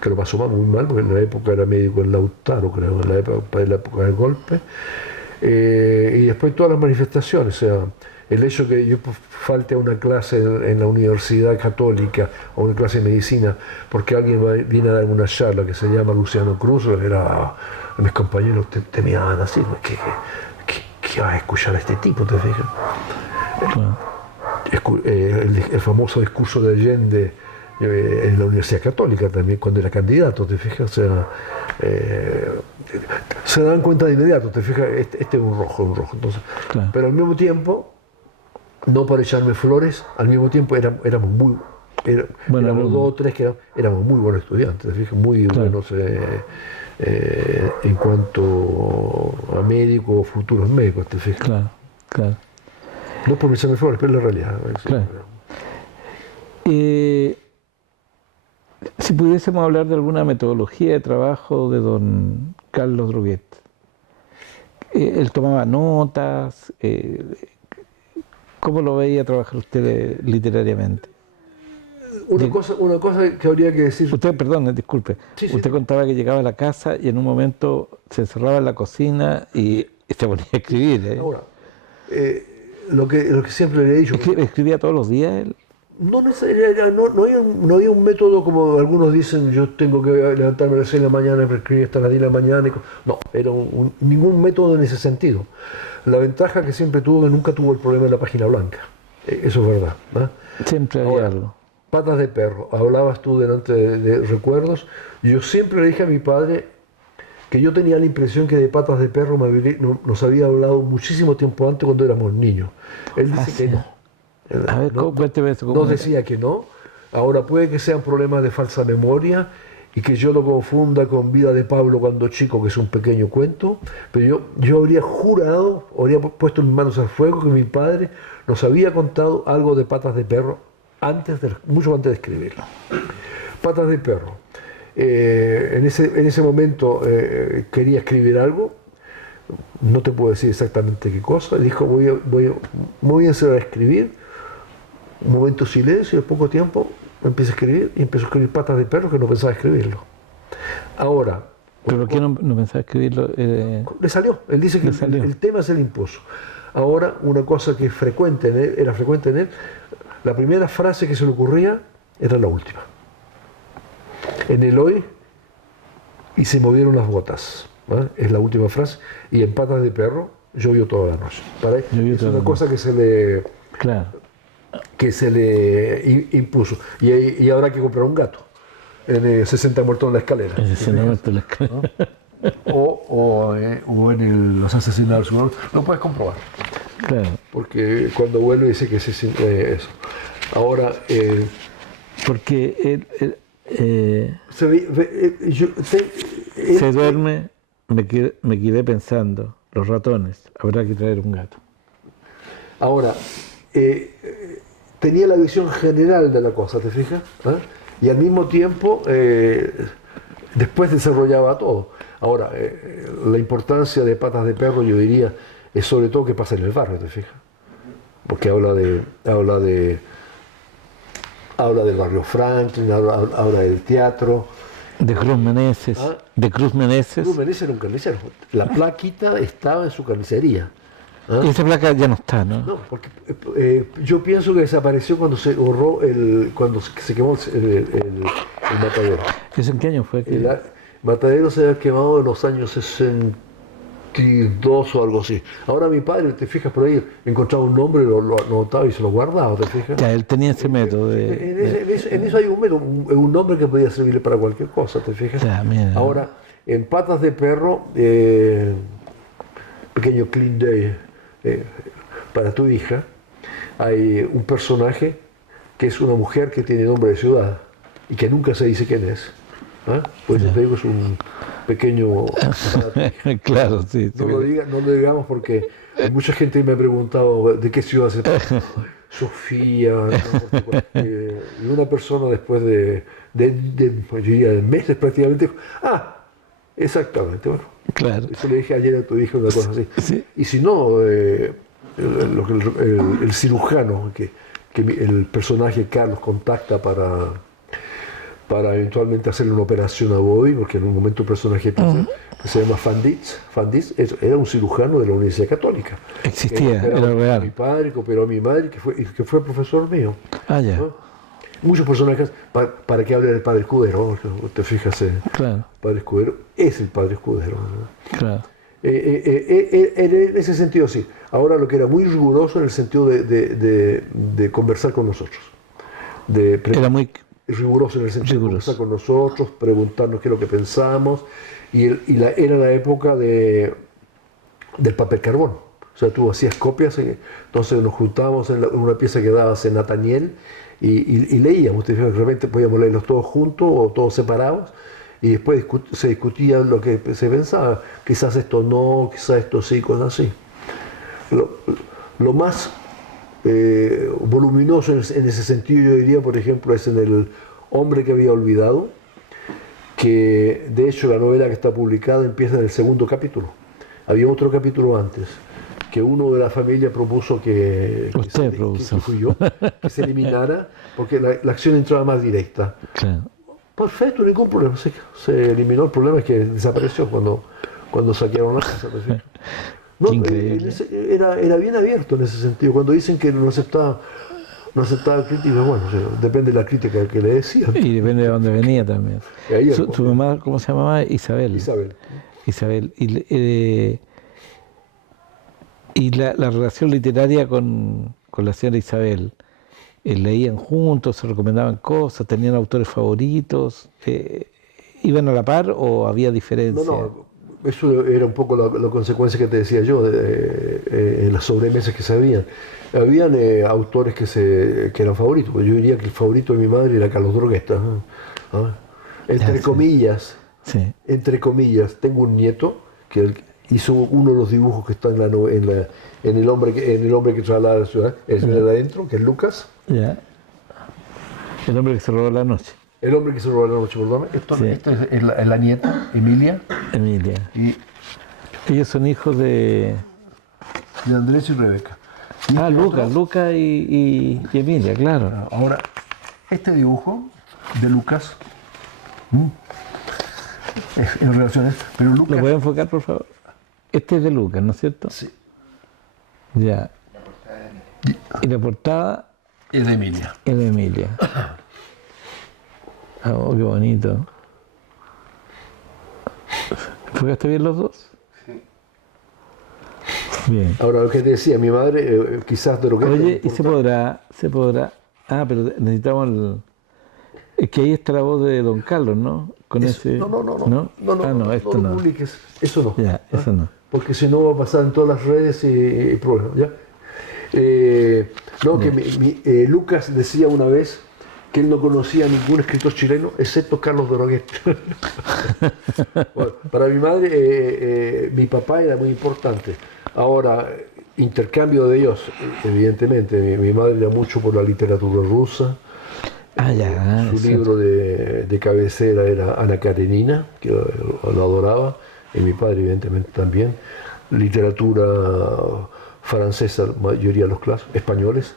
que lo pasó muy mal, porque en la época era médico en Lautaro, creo, en la época del golpe. Y después todas las manifestaciones, o sea, el hecho que yo falte a una clase en la Universidad Católica, o una clase de medicina, porque alguien viene a dar una charla que se llama Luciano Cruz, mis compañeros temían así, ¿qué vas a escuchar a este tipo? ¿Te fijas? Claro. El famoso discurso de Allende en la Universidad Católica también, cuando era candidato, ¿te fijas? O sea, se dan cuenta de inmediato, ¿te fijas? Este es un rojo. Entonces, Claro. Pero al mismo tiempo, no por echarme flores, al mismo tiempo éramos muy... éramos 2 o 3 que éramos muy buenos estudiantes, ¿te fijas? Muy buenos en cuanto a médicos, futuros médicos, ¿te fijas? Claro. No por echarme flores, pero es la realidad. Claro. Si pudiésemos hablar de alguna metodología de trabajo de don Carlos Droguet. Él tomaba notas. ¿Cómo lo veía trabajar usted literariamente? Una cosa que habría que decir... Usted, perdón, disculpe. Sí. Usted contaba que llegaba a la casa y en un momento se encerraba en la cocina y se ponía a escribir. Ahora, lo que siempre le he dicho... ¿Escribía todos los días él? No había un método como algunos dicen, yo tengo que levantarme a las 6 de la mañana para escribir hasta las 10 de la mañana. No, era ningún método en ese sentido. La ventaja que siempre tuvo, que nunca tuvo el problema de la página blanca. Eso es verdad, ¿no? Siempre había algo. Patas de perro, hablabas tú delante de recuerdos. Yo siempre le dije a mi padre que yo tenía la impresión que de Patas de perro nos había hablado muchísimo tiempo antes cuando éramos niños. Él dice que no. A ver, cuénteme eso. Nos decía que no. Ahora puede que sean problemas de falsa memoria y que yo lo confunda con Vida de Pablo cuando chico, que es un pequeño cuento, pero yo habría jurado, habría puesto mis manos al fuego que mi padre nos había contado algo de Patas de Perro mucho antes de escribirlo. Patas de Perro. En ese momento quería escribir algo, no te puedo decir exactamente qué cosa, dijo me voy a encerrar a escribir, un momento de silencio y al poco tiempo empecé a escribir y empezó a escribir Patas de Perro, que no pensaba escribirlo. Ahora... ¿Pero por qué no pensaba escribirlo? Le salió, él dice que el tema se le impuso. Ahora, una cosa que era frecuente en él, la primera frase que se le ocurría era la última. En el hoy, y se movieron las botas, ¿vale? Es la última frase, y en Patas de Perro, llovió toda la noche. Es una cosa que se le... Claro. Que se le impuso. Y habrá que comprar un gato. En 60 muertos en la escalera. En 60 muertos en la escalera. O en los asesinados del sur. Lo puedes comprobar. Claro. Porque cuando vuelve dice que eso. Ahora... porque se duerme, me quedé pensando, los ratones, habrá que traer un gato. Ahora, tenía la visión general de la cosa, ¿te fijas? ¿Ah? Y al mismo tiempo, después desarrollaba todo. Ahora, la importancia de Patas de Perro, yo diría, es sobre todo que pasa en el barrio, ¿te fijas? Porque habla del barrio Franklin, habla del teatro. De Cruz Meneses. ¿Ah? De Cruz Meneses. Cruz Meneses era un carnicero. La plaquita estaba en su carnicería. ¿Ah? Y esa placa ya no está, ¿no? No, porque yo pienso que desapareció cuando se borró cuando se quemó el matadero. ¿Eso en qué año fue? El matadero se había quemado en los años 62 o algo así. Ahora mi padre, te fijas por ahí, encontraba un nombre, lo anotaba y se lo guardaba, ¿te fijas? Ya, él tenía ese método En eso hay un método, un nombre que podía servirle para cualquier cosa, ¿te fijas? Ya, mira. Ahora, en Patas de Perro, pequeño clean day para tu hija, hay un personaje que es una mujer que tiene nombre de ciudad y que nunca se dice quién es. ¿Ah? Pues te digo, es un pequeño... Claro, sí. No lo digamos porque mucha gente me ha preguntado de qué ciudad se trata. Sofía, ¿no? Y una persona después pues yo diría de meses prácticamente dijo, exactamente, bueno. Claro. Eso le dije ayer a tu hija, una cosa así. Sí. Y si no, el cirujano que el personaje Carlos contacta para eventualmente hacerle una operación a Bobby, porque en un momento el personaje que se llama Fanditz era un cirujano de la Universidad Católica. Existía, era real. Mi padre, que operó a mi madre, que fue profesor mío. Ah, ya. ¿No? Muchos personajes, para que hable del padre Escudero, ¿no? Te fijas, claro. El padre Escudero es el padre Escudero, ¿no? Claro. En ese sentido sí. Ahora lo que era muy riguroso en el sentido de conversar con nosotros. Era muy riguroso en el sentido de conversar con nosotros, preguntarnos qué es lo que pensamos. Era la época del papel carbón. O sea, tú hacías copias, entonces nos juntábamos en una pieza que daba en Nataniel y leíamos. De repente podíamos leerlos todos juntos o todos separados. Y después se discutía lo que se pensaba. Quizás esto no, quizás esto sí, cosas así. Lo más voluminoso en ese sentido, yo diría, por ejemplo, es en El hombre que había olvidado, que de hecho la novela que está publicada empieza en el segundo capítulo. Había otro capítulo antes, que uno de la familia propuso que se eliminara, porque la acción entraba más directa. Claro. Perfecto, ningún problema. Se eliminó. El problema es que desapareció cuando saquearon la casa. No, era bien abierto en ese sentido. Cuando dicen que no aceptaba críticas, bueno, depende de la crítica que le decían. Y depende de dónde venía también. Su mamá, ¿cómo se llamaba? Isabel. Y la relación literaria con la señora Isabel. Leían juntos, se recomendaban cosas, tenían autores favoritos, ¿iban a la par o había diferencias? No, eso era un poco la consecuencia que te decía yo, en las sobremesas que se habían. Habían autores que eran favoritos, yo diría que el favorito de mi madre era Carlos Drogueta. Entre Ya, sí. comillas, Sí. entre comillas, tengo un nieto que hizo uno de los dibujos que está en, en el hombre que traslada a la ciudad, el de adentro, que es Lucas. Ya. El hombre que se robó la noche. El hombre que se robó la noche, perdón. Sí. Esta es la nieta, Emilia, Emilia. y Ellos son hijos de... Andrés y Rebeca. Y Ah, este Lucas, otro, Lucas y Emilia, claro. ahora, este dibujo de Lucas, en relaciones, pero ¿Lo Lucas, puede enfocar, por favor? Este es de Lucas, ¿no es cierto? sí, Ya. Y la portada es de Emilia. es de Emilia. Ah, oh, qué bonito. ¿Enfocaste bien los dos? Sí. Bien. Ahora, lo que te decía, mi madre, quizás de lo que... Oye, ¿y se podrá? Ah, pero necesitamos el... Es que ahí está la voz de Don Carlos, ¿no? Con ese... No, Ah, no, esto lo no. publiques, eso no. Ya, eso no. Porque si no va a pasar en todas las redes y problemas, ¿ya? No, que Lucas decía una vez que él no conocía a ningún escritor chileno excepto Carlos Droguet. Bueno, para mi madre, mi papá era muy importante. Ahora, intercambio de ellos, evidentemente, mi madre era mucho por la literatura rusa. Ah, ya. Su eso. libro de cabecera era Ana Karenina, que lo adoraba, y mi padre evidentemente también. Literatura francesa, la mayoría de los clásicos, españoles.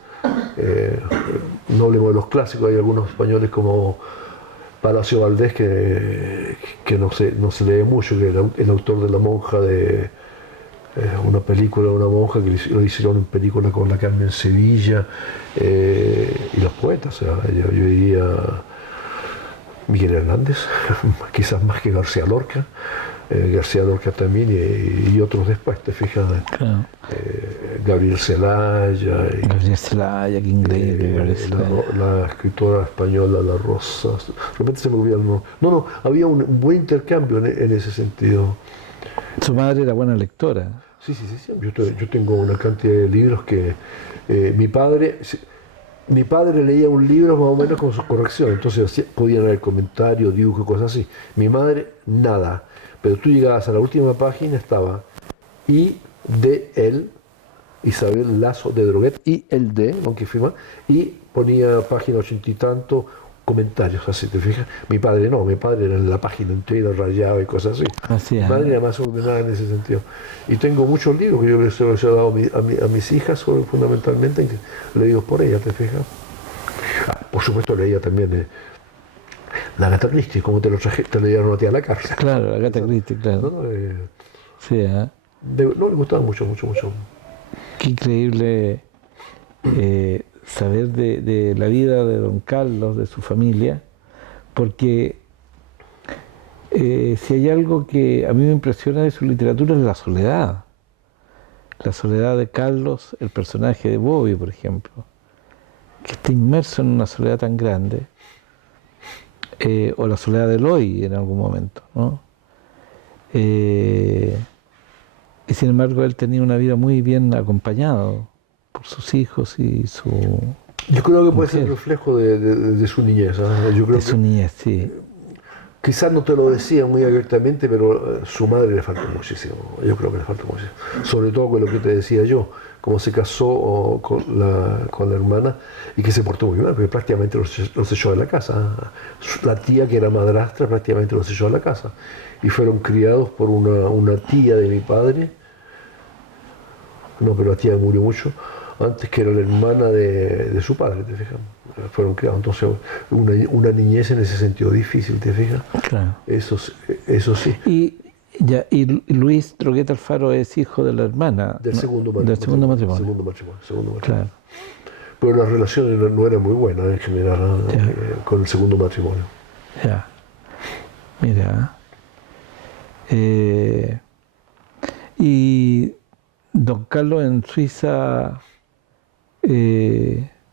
No hablemos de los clásicos, hay algunos españoles como Palacio Valdés que no se lee mucho, que era el autor de La monja de una película de una monja que lo hicieron en película con la Carmen Sevilla y los poetas, o sea, yo diría Miguel Hernández, quizás más que García Lorca. García Lorca también y otros después, te fijas, Claro. Gabriel Celaya, Gabriel Celaya, qué increíble, Gabriel Celaya. la escritora española La Rosa, de repente se me olvidó el nombre. No, había un buen intercambio en ese sentido. Su madre era buena lectora. Sí. Yo tengo una cantidad de libros que mi padre leía un libro más o menos con sus correcciones, entonces podían haber comentarios, dibujos, cosas así. Mi madre, nada. Pero tú llegabas a la última página, estaba y de él, Isabel Lazo de Droguet, y el de, aunque firma, y ponía página 80 y tanto, comentarios, así, ¿te fijas? Mi padre no, mi padre era en la página entera, rayado y cosas así. Así Mi es. madre era más ordenada en ese sentido. Y tengo muchos libros que yo les he dado a mis hijas, fundamentalmente, leídos por ella, ¿te fijas? Por supuesto leía también la Agatha Christie, como te le dieron a ti a la cárcel. Claro, Agatha Christie, claro. ¿No? Sí, ¿eh? No, le gustaba mucho. Qué increíble saber de la vida de Don Carlos, de su familia, porque si hay algo que a mí me impresiona de su literatura es la soledad. La soledad de Carlos, el personaje de Bobby, por ejemplo, que está inmerso en una soledad tan grande, o la soledad de Eloy en algún momento, ¿no? Y sin embargo él tenía una vida muy bien acompañado por sus hijos y su... Yo creo que puede ser mujer. el reflejo de su niñez. ¿Eh? Yo creo de su que niñez, sí. quizás no te lo decía muy abiertamente, pero su madre le faltó muchísimo. Yo creo que le faltó muchísimo. Sobre todo con lo que te decía yo, cómo se casó con la hermana y que se portó muy mal, porque prácticamente los echó de la casa. La tía, que era madrastra, prácticamente los echó de la casa. Y fueron criados por una tía de mi padre. No, pero la tía murió mucho antes, que era la hermana de su padre, ¿te fijas? Fueron criados. Entonces, una niñez en ese sentido difícil, ¿te fijas? Claro. Eso sí. Y Luis Droguet Alfaro es hijo de la hermana. Del ¿no? segundo Del segundo matrimonio. Segundo matrimonio. Claro. Pero las relaciones no eran muy buenas en general, ¿no? Ya. Con el segundo matrimonio. Ya. Mira. Y Don Carlos en Suiza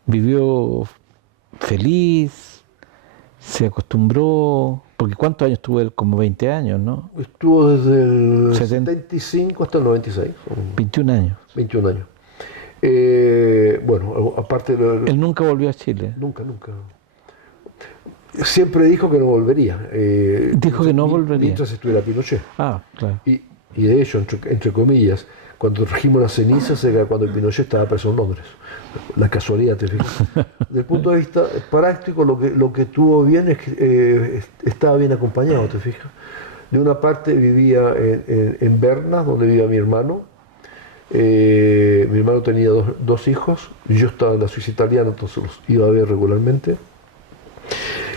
vivió feliz, se acostumbró, porque ¿cuántos años tuvo él? Como 20 años, ¿no? Estuvo desde el 70. 75 hasta el 96, son 21 años. 21 años. Bueno, aparte de Él nunca volvió a Chile. Nunca. Siempre dijo que no volvería. Dijo que no volvería. Mientras estuviera Pinochet. Ah, claro. Y de hecho, entre comillas, cuando trajimos las cenizas era cuando Pinochet estaba preso en Londres. La casualidad, te fijas. Desde el punto de vista práctico, lo que tuvo bien es que estaba bien acompañado, te fijas. De una parte vivía en Berna, donde vivía mi hermano. Mi hermano tenía dos hijos, yo estaba en la Suiza italiana, entonces los iba a ver regularmente.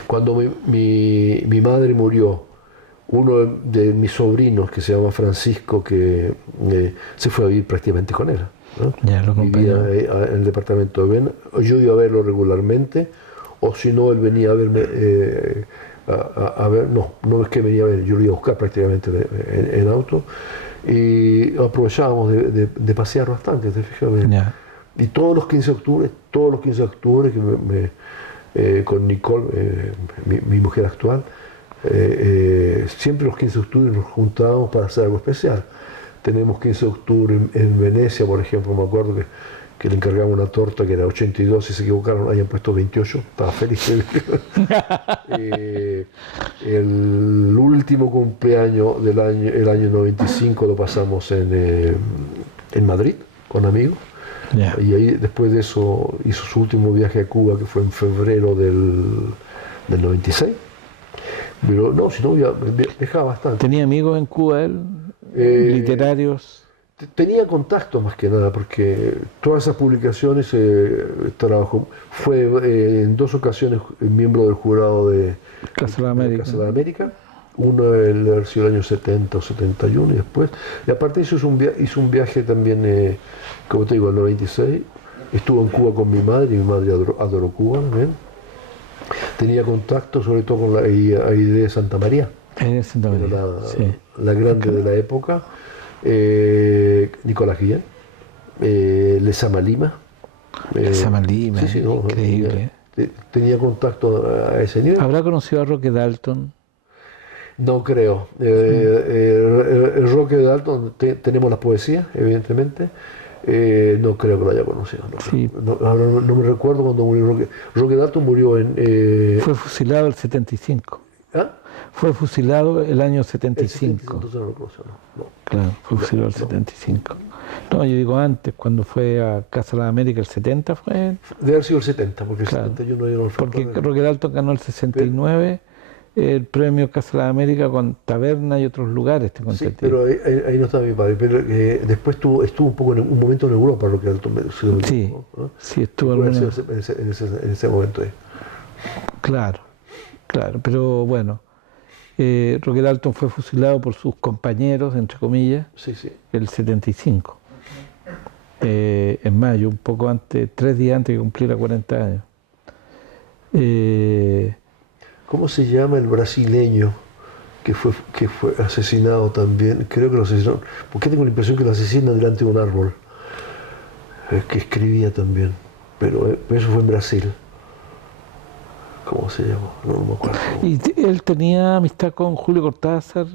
Cuando mi madre murió, uno de mis sobrinos, que se llama Francisco, que se fue a vivir prácticamente con él, ¿no? Ya, lo Vivía en el departamento de Berna. Yo iba a verlo regularmente, o si no, él venía a verme, a ver, no es que venía a ver, yo lo iba a buscar prácticamente en auto, y aprovechábamos de pasear bastante, ¿te fijas? Ya. Y todos los 15 de octubre, que con Nicole, mi mujer actual, siempre los 15 de octubre nos juntábamos para hacer algo especial. Tenemos 15 de octubre en Venecia, por ejemplo, me acuerdo que le encargamos una torta que era 82 y se equivocaron, habían puesto 28, estaba feliz. El último cumpleaños del año, el año 95, lo pasamos en Madrid con amigos. Yeah. Y ahí, después de eso, hizo su último viaje a Cuba, que fue en febrero del 96. Pero no, si no, viajaba bastante. ¿Tenía amigos en Cuba él? ¿Literarios? Tenía contacto más que nada, porque todas esas publicaciones trabajó. Fue en 2 ocasiones miembro del jurado de Casa de América. Uno el año 70 o 71 y después. Y aparte hizo un viaje también, como te digo, en el 96. Estuvo en Cuba con mi madre, y mi madre adoró Cuba también. Tenía contacto sobre todo con la Aide de Santa María. Santa María, la grande de la época. Nicolás Guillén, Lezama Lima. Lezama Lima, sí, no, increíble. Tenía contacto a ese nivel. ¿Habrá conocido a Roque Dalton? No creo. Roque Dalton, tenemos las poesías, evidentemente. No creo que lo haya conocido. Sí. No me recuerdo cuando murió Roque. Roque Dalton murió en... Fue fusilado el 75. ¿Ah? Fue fusilado el año 75. Entonces no lo conoció, no. Claro, fue fusilado el 75. No, yo digo antes, cuando fue a Casa de la América, el 70 fue... Debe haber sido el 70, porque el claro, 71 yo no lo porque Roque Dalton ganó el 69 el premio Casa de la América con Taberna y otros lugares, te conté. Sí, pero ahí no estaba mi padre, pero después estuvo un poco un momento en Europa, Roque Dalton. Sí, ¿no? Sí, estuvo en ese momento ahí. Claro, pero bueno, Roque Dalton fue fusilado por sus compañeros, entre comillas, el 75, en mayo, un poco antes, 3 días antes de que cumpliera 40 años. ¿Cómo se llama el brasileño que fue asesinado también? Creo que lo asesinaron, porque tengo la impresión que lo asesinan delante de un árbol, que escribía también, pero eso fue en Brasil. ¿Cómo se llama? No me acuerdo. ¿Y él tenía amistad con Julio Cortázar?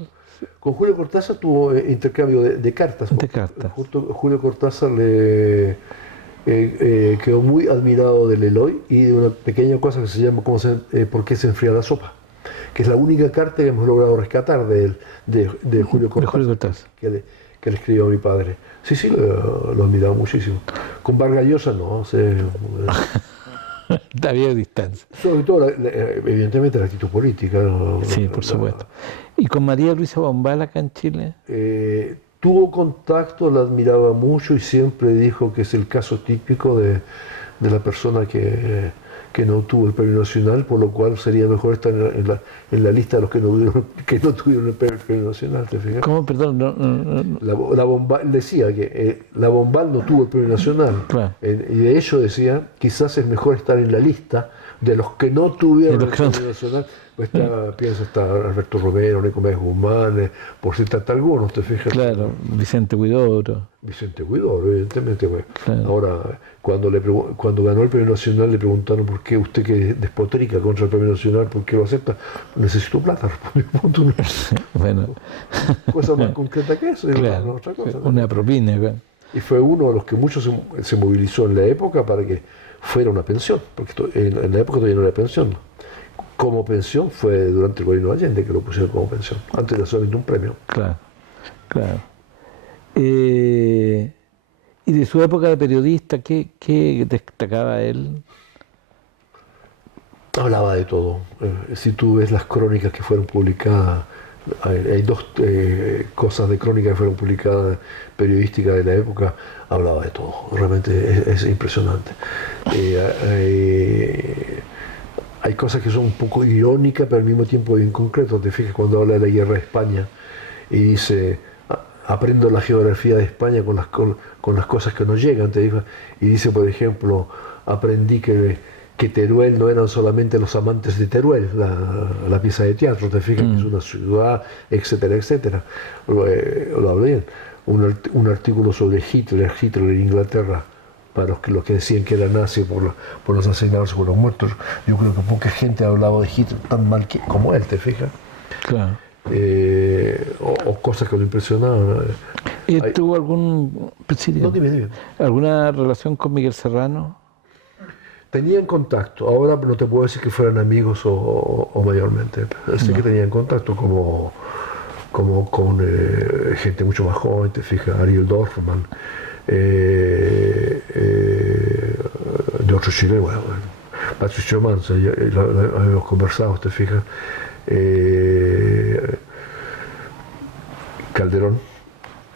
Con Julio Cortázar tuvo intercambio de cartas. De cartas. Julio Cortázar quedó muy admirado del Eloy y de una pequeña cosa que se llama ¿Por qué se enfría la sopa? Que es la única carta que hemos logrado rescatar de Julio Cortázar, que le escribió a mi padre. Sí, lo admiraba muchísimo. Con Vargas Llosa no sé. Había distancia. Sobre todo, evidentemente, la actitud política. Sí, por supuesto. ¿Y con María Luisa Bombal acá en Chile? Tuvo contacto, la admiraba mucho y siempre dijo que es el caso típico de la persona que no obtuvo el premio nacional, por lo cual sería mejor estar en la lista de los que no tuvieron el premio nacional. ¿Te fijas? ¿Cómo? Perdón. No. La Bombal decía que la Bombal no tuvo el premio nacional. Claro. Y de hecho decía, quizás es mejor estar en la lista de los que no tuvieron el premio nacional. Pues está Alberto Romero, Nicolás Guzmán, por citarte algunos, ¿te fijas? Claro, Vicente Huidobro. Vicente Huidobro, evidentemente. Pues. Claro. Ahora, cuando ganó el premio nacional, le preguntaron por qué usted, que despotrica contra el premio nacional, ¿por qué lo acepta? Necesito plata, respondió. Bueno. Cosa más concreta que eso. Claro, otra cosa, ¿no? Una propina. Claro. Y fue uno de los que mucho se movilizó en la época para que fuera una pensión, porque en la época todavía no era pensión. como pensión fue durante el gobierno de Allende que lo pusieron como pensión. Antes era solamente un premio. Claro, claro. Y de su época de periodista, ¿qué destacaba él? Hablaba de todo. Si tú ves las crónicas que fueron publicadas, hay dos cosas de crónicas que fueron publicadas periodísticas de la época, hablaba de todo. Realmente es impresionante. Hay cosas que son un poco irónicas, pero al mismo tiempo bien concretas. Te fijas cuando habla de la guerra de España y dice, aprendo la geografía de España con las cosas que nos llegan. Y dice, por ejemplo, aprendí que Teruel no eran solamente los amantes de Teruel, la pieza de teatro, te fijas que es una ciudad, etcétera, etcétera. Lo hablo bien. Un artículo sobre Hitler en Inglaterra, para los que decían que era nazi por los asesinados, por los muertos. Yo creo que poca gente ha hablado de Hitler tan mal como él, te fijas. Claro. O cosas que lo impresionaban. ¿Tuvo algún No, dime. alguna relación con Miguel Serrano? Tenían contacto, ahora no te puedo decir que fueran amigos o mayormente. Sé que tenían contacto como con gente mucho más joven, te fijas, Ariel Dorfman, de otros chilenos, bueno, Patricio Manso, lo habíamos conversado, te fijas, Calderón.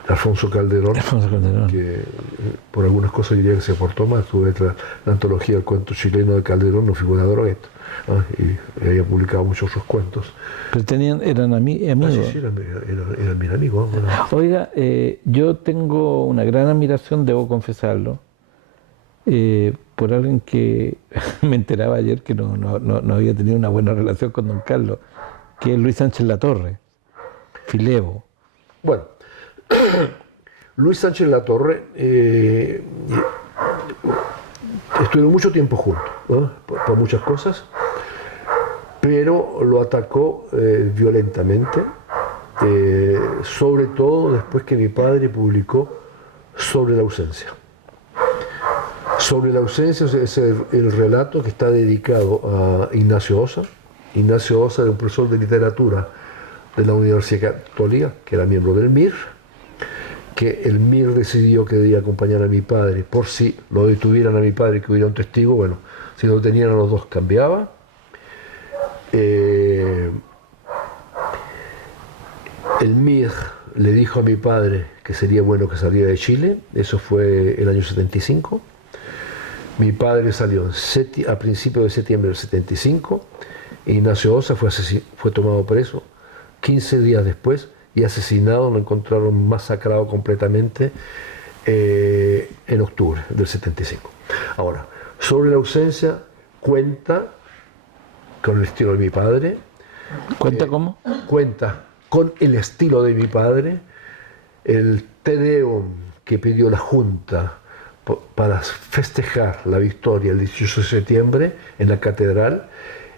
Alfonso Calderón, que por algunas cosas diría que se aportó más. Tuve la antología del cuento chileno de Calderón, no figura Droguet, y había publicado muchos otros cuentos. Pero eran amigos. Sí, eran mis amigos. Bueno. Oiga, yo tengo una gran admiración, debo confesarlo, por alguien que me enteraba ayer que no había tenido una buena relación con don Carlos, que es Luis Sánchez Latorre, Filebo. Bueno, Luis Sánchez Latorre estuvieron mucho tiempo juntos, ¿no? por muchas cosas, pero lo atacó violentamente, sobre todo después que mi padre publicó Sobre la ausencia. Sobre la ausencia es el relato que está dedicado a Ignacio Ossa. Ignacio Ossa era un profesor de literatura de la Universidad Católica, que era miembro del MIR, que el MIR decidió que debía acompañar a mi padre por si lo detuvieran a mi padre, que hubiera un testigo. Bueno, si lo detenían a los dos cambiaba. El MIR le dijo a mi padre que sería bueno que saliera de Chile. Eso fue el año 75. Mi padre salió a principios de septiembre del 75. Ignacio Ossa fue tomado preso 15 días después y asesinado. Lo encontraron masacrado completamente en octubre del 75. Ahora, Sobre la ausencia cuenta con el estilo de mi padre. ¿Cuenta cómo? Cuenta con el estilo de mi padre, el Te Deum que pidió la Junta para festejar la victoria el 18 de septiembre en la catedral,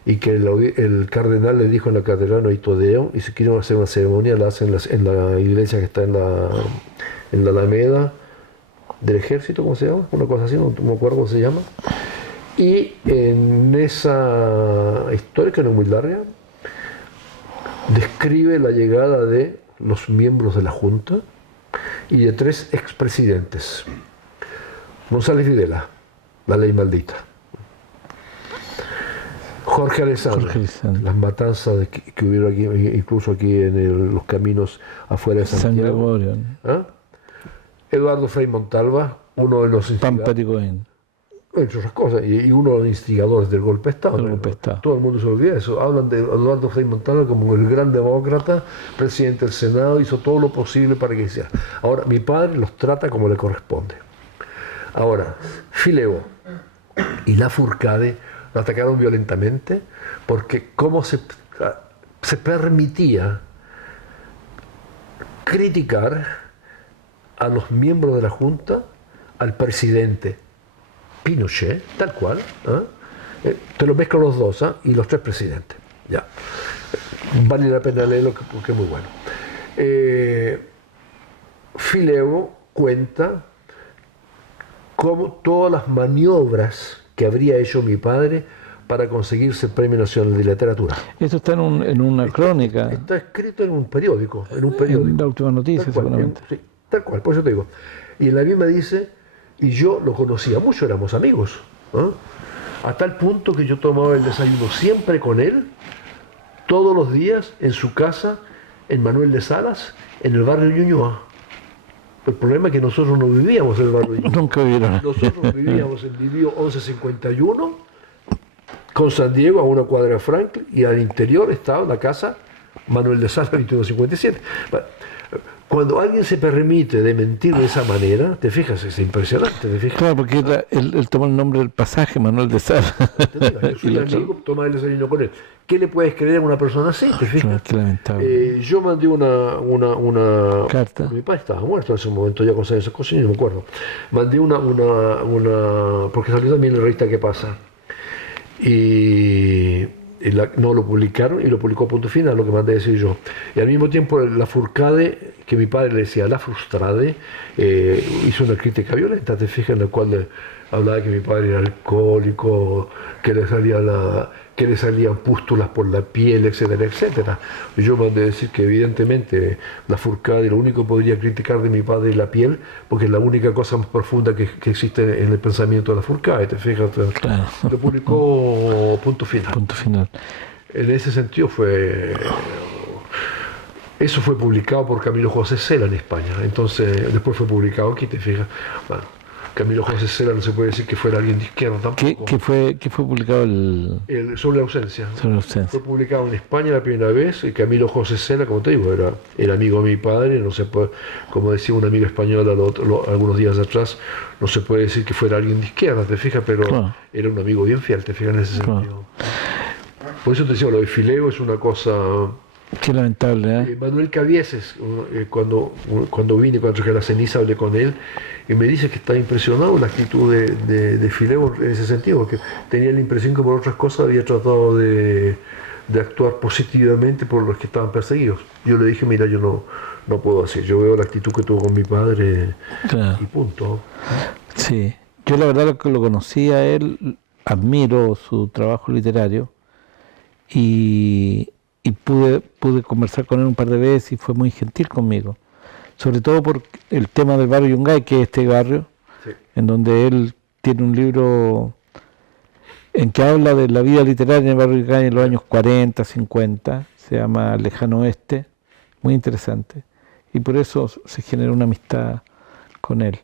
y que el cardenal le dijo en la catedral no hay Te Deum, y si quieren hacer una ceremonia la hacen en la iglesia que está en la Alameda del Ejército, ¿cómo se llama? Una cosa así, no me acuerdo cómo se llama. Y en esa historia, que no es muy larga, describe la llegada de los miembros de la Junta y de 3 expresidentes. González Videla, la ley maldita. Jorge Alessandro, las matanzas que hubieron aquí, incluso aquí en los caminos afuera de Santiago. San Gregorio. Eduardo Frei Montalva, uno de los instigadores, entre otras cosas, y uno de los instigadores del golpe de Estado. Todo el mundo se olvida de eso. Hablan de Eduardo Frei Montalva como el gran demócrata, presidente del Senado, hizo todo lo posible para que hiciera. Ahora, mi padre los trata como le corresponde. Ahora, Filebo y Lafourcade lo atacaron violentamente porque cómo se permitía criticar a los miembros de la Junta, al presidente Pinochet, tal cual, te lo mezclo los dos, y los 3 presidentes. Ya. Vale la pena leerlo porque es muy bueno. Filebo cuenta cómo todas las maniobras que habría hecho mi padre para conseguirse el Premio Nacional de Literatura. Esto está en una crónica, Está escrito en un periódico. en la última noticia, Tal cual, seguramente. sí, tal cual, por eso te digo. Y en la misma dice, y yo lo conocía mucho, éramos amigos, ¿no? A tal punto que yo tomaba el desayuno siempre con él, todos los días, en su casa, en Manuel de Salas, en el barrio Ñuñoa. El problema es que nosotros no vivíamos en el barrio Ñuñoa. Nunca vieron. Nosotros vivíamos en Divío 1151, con San Diego a una cuadra de Franklin, y al interior estaba la casa Manuel de Salas 2157. Cuando alguien se permite de mentir de esa manera, te fijas, es impresionante, te fijas. Claro, porque él tomó el nombre del pasaje, Manuel de Salas. Yo soy amigo, toma el desayuno con él. ¿Qué le puedes creer a una persona así? ¿Te fijas? Qué lamentable. Yo mandé una Carta. Mi padre estaba muerto en ese momento, ya con esas cosas, y no me acuerdo. Mandé porque salió también en la revista ¿Qué pasa? No lo publicaron, y lo publicó Punto Final, lo que mandé decir yo. Y al mismo tiempo la Furcade, que mi padre le decía la Frustrade, hizo una crítica violenta, te fijas, en la cual hablaba de que mi padre era alcohólico, que le salían pústulas por la piel, etcétera, etcétera. Y yo mandé decir que evidentemente la Furcade lo único que podría criticar de mi padre es la piel, porque es la única cosa más profunda que existe en el pensamiento de la Furcade, te fijas. Claro. Lo publicó Punto Final. Punto Final. En ese sentido eso fue publicado por Camilo José Cela en España. Entonces, después fue publicado aquí, te fijas. Bueno, Camilo José Cela no se puede decir que fuera alguien de izquierda tampoco. ¿Qué fue publicado Sobre la ausencia. sobre la ausencia? Fue publicado en España la primera vez, y Camilo José Cela, como te digo, era amigo de mi padre, no se puede, como decía un amigo español algunos días atrás, no se puede decir que fuera alguien de izquierda, te fijas, pero Claro. era un amigo bien fiel, te fijas, en ese Claro. sentido. Por eso te decía, lo de Fileo es una cosa. Qué lamentable, ¿eh? Manuel Cabieses, cuando vine, cuando traje la ceniza, hablé con él y me dice que está impresionado la actitud de Fileo en ese sentido, porque tenía la impresión que por otras cosas había tratado de actuar positivamente por los que estaban perseguidos. Yo le dije, mira, yo no puedo hacer, yo veo la actitud que tuvo con mi padre Claro. y punto. Sí. Yo la verdad lo conocí a él, admiro su trabajo literario y pude conversar con él un par de veces y fue muy gentil conmigo. Sobre todo por el tema del barrio Yungay, que es este barrio, Sí. en donde él tiene un libro en que habla de la vida literaria en el barrio Yungay en los años 40, 50, se llama Lejano Oeste, muy interesante. Y por eso se generó una amistad con él.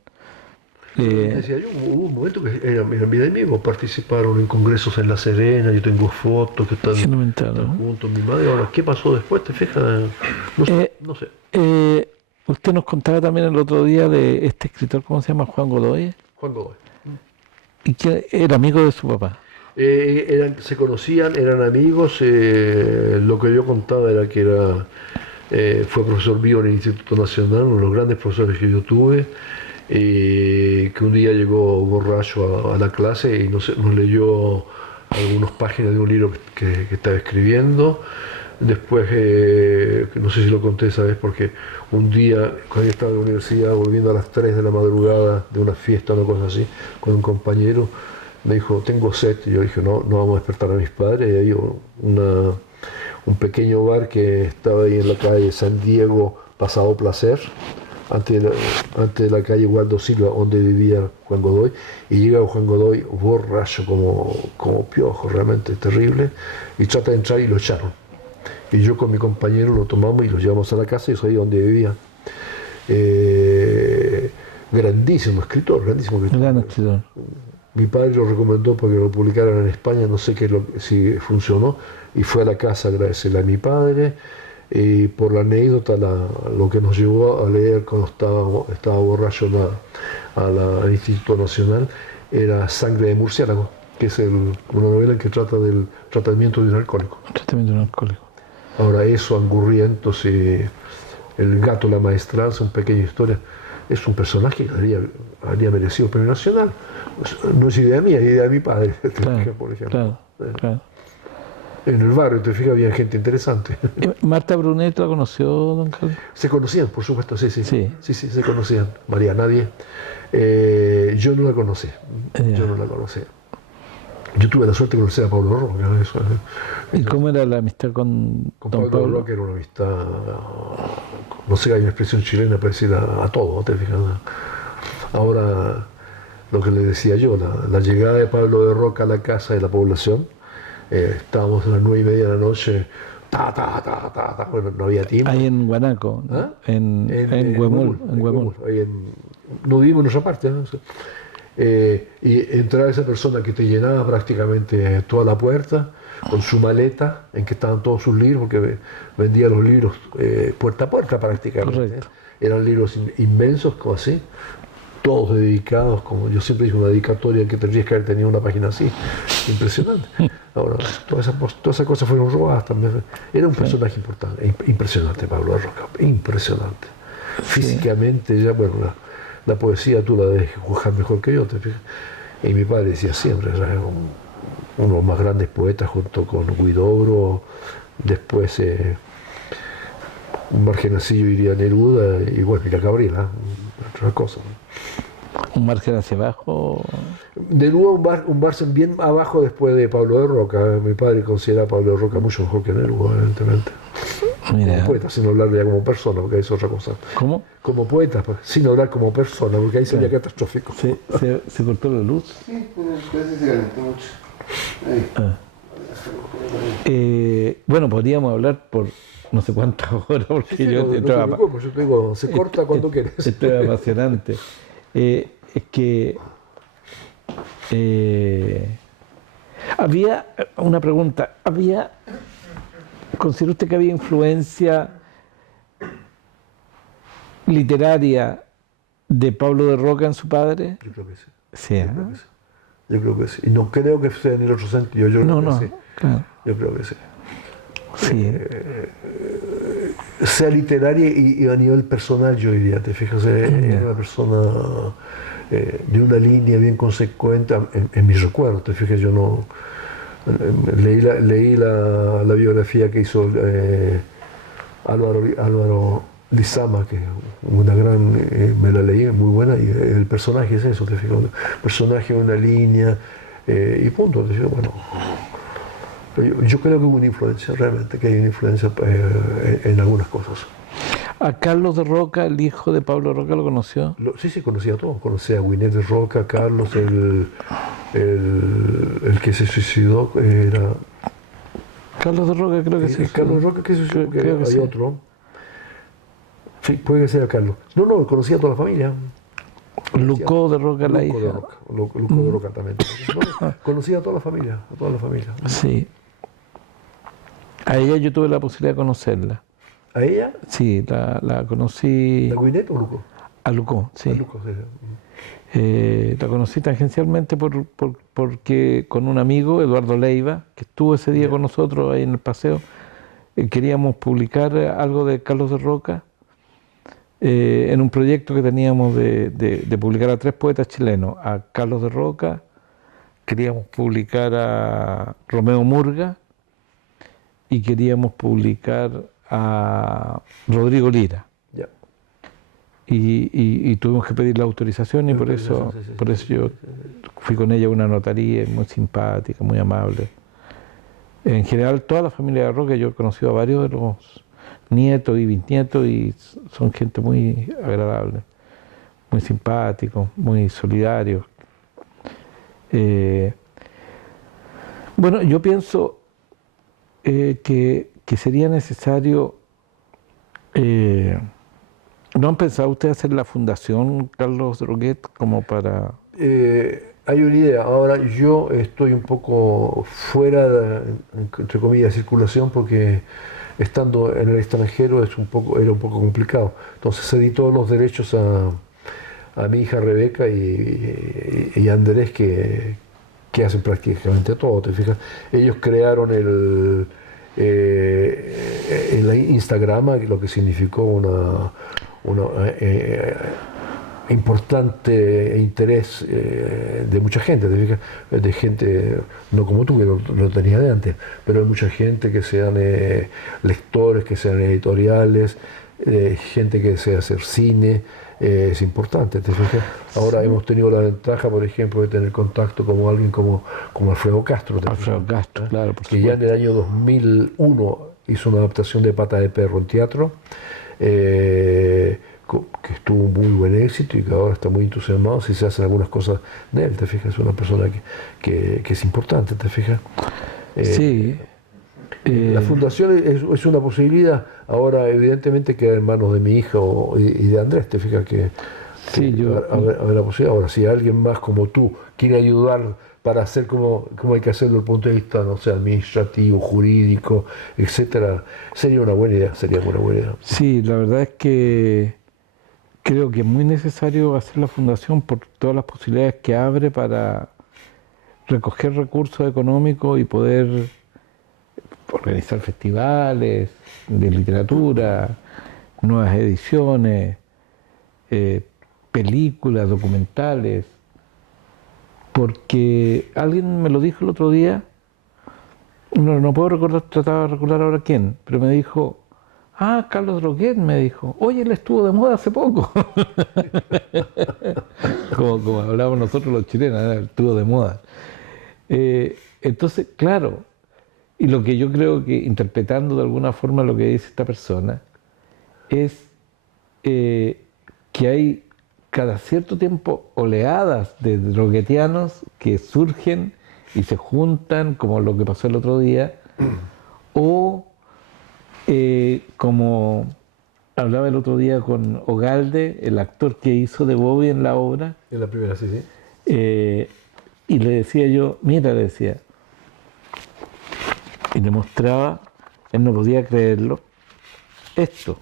Decía yo, hubo un momento que eran vida amigos, participaron en congresos en La Serena, yo tengo fotos que están Qué lamentable, ¿no? juntos, mi madre. Ahora, ¿qué pasó después? ¿Te fijas? No sé. Usted nos contaba también el otro día de este escritor, ¿cómo se llama? Juan Godoy, Juan Godoy. y que era amigo de su papá. Se conocían, eran amigos. Lo que yo contaba era que fue profesor vivo en el Instituto Nacional, uno de los grandes profesores que yo tuve, que un día llegó borracho a la clase y nos leyó algunas páginas de un libro que estaba escribiendo. Después, no sé si lo conté esa vez, porque un día, cuando yo estaba en la universidad, volviendo a las 3 de la madrugada de una fiesta o una cosa así, con un compañero, me dijo, tengo sed. Y yo dije, no vamos a despertar a mis padres. Y ahí un pequeño bar que estaba ahí en la calle San Diego, Pasado Placer, antes de la calle Waldo Silva, donde vivía Juan Godoy, y llega Juan Godoy borracho como piojo, realmente terrible, y trata de entrar y lo echaron. Y yo con mi compañero lo tomamos y lo llevamos a la casa, y es ahí donde vivía. Grandísimo escritor. Gran escritor. Mi padre lo recomendó para que lo publicaran en España, no sé si funcionó, y fue a la casa a agradecerle a mi padre. Y por la anécdota, lo que nos llevó a leer cuando estaba borracho al Instituto Nacional era Sangre de Murciélago, que es una novela que trata del tratamiento de un alcohólico. Tratamiento de un alcohólico. Ahora eso, Angurrientos y El gato, la maestranza, una pequeña historia, es un personaje que habría merecido el Premio Nacional. No es idea mía, es idea de mi padre, Claro, por ejemplo. claro. En el barrio, te fijas, había gente interesante. ¿Marta Brunet la conoció, don Carlos? Se conocían, por supuesto, sí, Sí. se conocían. María Nadie. Yo no la conocí. Yo no la conocí. Yo tuve la suerte de conocer a Pablo Roca. ¿Y cómo era la amistad con Con don Pablo Pablo? Roca era una amistad, no sé, hay una expresión chilena para decir a todo, ¿te fijas? Ahora, lo que le decía yo, la llegada de Pablo de Roca a la casa de la población, estábamos a las 9:30 de la noche, bueno, no había tiempo. Ahí en Guanaco, ¿no? ¿Ah? En Huemul. En Huemul. Ahí no vivimos en nuestra parte, ¿no? Y entraba esa persona que te llenaba prácticamente toda la puerta con su maleta en que estaban todos sus libros, porque vendía los libros puerta a puerta prácticamente. Correcto. Eran libros inmensos, como así, todos dedicados, como yo siempre digo, una dedicatoria que tendrías que haber tenido una página así, impresionante. Ahora, todas esas cosas fueron robadas también. Era un personaje importante, impresionante Pablo de Roca, impresionante. Físicamente ya, bueno, la poesía tú la debes juzgar mejor que yo, te fijas. Y mi padre decía siempre, era uno de los más grandes poetas junto con Huidobro, después Margenacillo iría Neruda y bueno, y la Cabrera, otras cosas. Un margen hacia abajo. Neruda un bar bien abajo después de Pablo de Roca. Mi padre considera a Pablo de Roca mucho mejor que Neruda, evidentemente. Mira. Como poeta, sin hablar ya como persona, porque ahí es otra cosa. ¿Cómo? Como poeta, pues, sin hablar como persona, porque ahí sería catastrófico. ¿Se cortó la luz? Sí, parece que se calentó mucho. Ahí. Bueno, podríamos hablar por no sé cuántas horas, porque Sí, yo no te preocupes, yo te digo, se corta cuando quieres. Esto es apasionante. Es que había una pregunta. ¿Considera usted que había influencia literaria de Pablo de Roca en su padre? Yo creo que sí. Sí, Yo creo que sí. Yo creo que sí. Y no creo que sea en el otro sentido. Yo creo que sí. Claro. Yo creo que sí. Sí. Sea literaria y a nivel personal, yo diría, te fijas, era una persona de una línea bien consecuente en mis recuerdos, te fijas, yo no leí la biografía que hizo Álvaro Lizama, que una gran, me la leí, muy buena, y el personaje es eso, te fijas, un personaje de una línea y punto, te fijas, bueno. Yo creo que hubo una influencia, realmente, que hay una influencia en algunas cosas. ¿A Carlos de Roca, el hijo de Pablo Roca, lo conoció? Sí, conocía a todos. Conocía a Winnet de Roca, a Carlos, el que se suicidó era... Carlos de Roca creo que sí. Carlos de Roca que se suicidó, porque creo que hay sí. otro. Sí, puede que sea Carlos. No, conocía a toda la familia. Lucó de Roca, la hija. Lucó de Roca también. No, conocía a toda la familia, Sí. A ella yo tuve la posibilidad de conocerla. ¿A ella? Sí, la conocí. ¿A Winnet o Lucó? A Lucó, sí. A Lucó, sí. La conocí tangencialmente porque con un amigo, Eduardo Leiva, que estuvo ese día con nosotros ahí en el paseo, queríamos publicar algo de Carlos de Roca en un proyecto que teníamos de publicar a 3 poetas chilenos, a Carlos de Roca, queríamos publicar a Romeo Murga y queríamos publicar a Rodrigo Lira. Ya. Y tuvimos que pedir la autorización y por eso yo fui con ella a una notaría muy simpática, muy amable. En general, toda la familia de Roca, yo he conocido a varios de los nietos y bisnietos y son gente muy agradable, muy simpáticos, muy solidarios. Bueno, yo pienso que sería necesario. ¿No han pensado ustedes hacer la fundación Carlos Roquet como para...? Hay una idea. Ahora yo estoy un poco fuera, entre comillas, de circulación porque estando en el extranjero era un poco complicado. Entonces cedí todos los derechos a mi hija Rebeca y a Andrés que hacen prácticamente todo, ¿te fijas? Ellos crearon el Instagram, lo que significó una importante interés de mucha gente, ¿te fijas? De gente, no como tú, que lo tenía de antes, pero hay mucha gente que sean lectores, que sean editoriales, gente que desea hacer cine, es importante, ¿te fijas? Ahora hemos tenido la ventaja, por ejemplo, de tener contacto con alguien como Alfredo Castro. Alfredo Castro, claro, por que ya en supuesto. el año 2001 hizo una adaptación de Pata de Perro en teatro, que estuvo muy buen éxito y que ahora está muy entusiasmado si se hacen algunas cosas de él, ¿te fijas? Es una persona que es importante, ¿te fijas? Sí. La fundación es una posibilidad. Ahora, evidentemente, queda en manos de mi hija y de Andrés. Te fijas que Sí, a ver la posibilidad. Ahora, si alguien más como tú quiere ayudar para hacer como hay que hacerlo desde el punto de vista, no sé, administrativo, jurídico, etcétera, sería una buena idea. Sería una buena idea. Sí, la verdad es que creo que es muy necesario hacer la fundación por todas las posibilidades que abre para recoger recursos económicos y poder organizar festivales de literatura, nuevas ediciones, películas, documentales, porque alguien me lo dijo el otro día, no puedo recordar, trataba de recordar ahora quién, pero me dijo, Carlos Droguet, me dijo, oye, él estuvo de moda hace poco. como hablábamos nosotros los chilenos, estuvo de moda. Entonces, claro, y lo que yo creo que, interpretando de alguna forma lo que dice esta persona, es que hay cada cierto tiempo oleadas de droguetianos que surgen y se juntan, como lo que pasó el otro día, o como hablaba el otro día con Ogalde, el actor que hizo de Bobby en la obra, En la primera, sí. y le decía yo, mira, le decía, y le mostraba, él no podía creerlo, esto,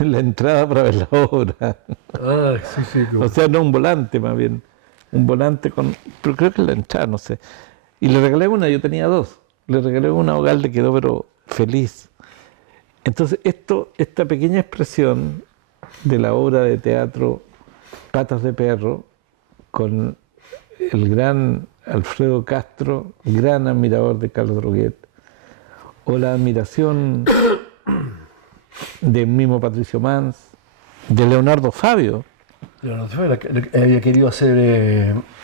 la entrada para ver la obra. Sí. O sea, no un volante, más bien, un volante con, pero creo que es la entrada, no sé. Y le regalé una, yo tenía dos, le regalé una a Ogalde, quedó pero feliz. Entonces, esta pequeña expresión de la obra de teatro Patas de Perro, con el gran Alfredo Castro, gran admirador de Carlos Droguet, o la admiración del mismo Patricio Mans, de Leonardo Fabio. Leonardo Fabio había querido hacer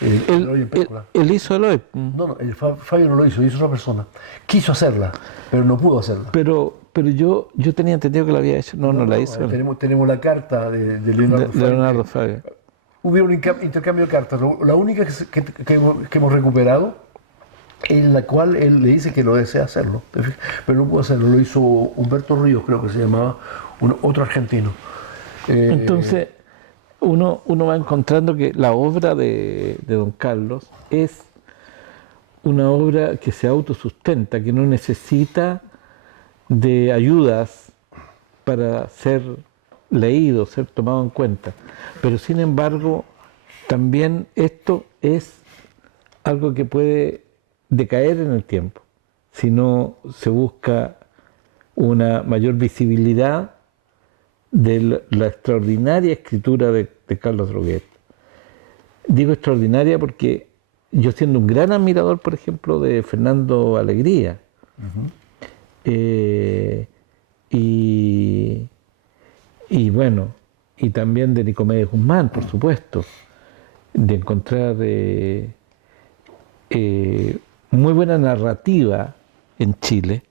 el Eloy en película. Él hizo Eloy. No, Fabio no lo hizo otra persona. Quiso hacerla, pero no pudo hacerla. Pero yo tenía entendido que la había hecho. No la hizo él. Tenemos la carta de Leonardo Fabio. Leonardo Fabio. Hubo un intercambio de cartas. La única que hemos recuperado, en la cual él le dice que lo desea hacerlo, pero no pudo hacerlo. Lo hizo Humberto Ríos, creo que se llamaba, otro argentino. Entonces, uno va encontrando que la obra de Don Carlos es una obra que se autosustenta, que no necesita de ayudas para ser leído, ser tomado en cuenta. Pero sin embargo, también esto es algo que puede decaer en el tiempo, si no se busca una mayor visibilidad de la extraordinaria escritura de Carlos Droguet. Digo extraordinaria porque yo, siendo un gran admirador, por ejemplo, de Fernando Alegría, y bueno, y también de Nicomedes Guzmán, por supuesto, de encontrar muy buena narrativa en Chile,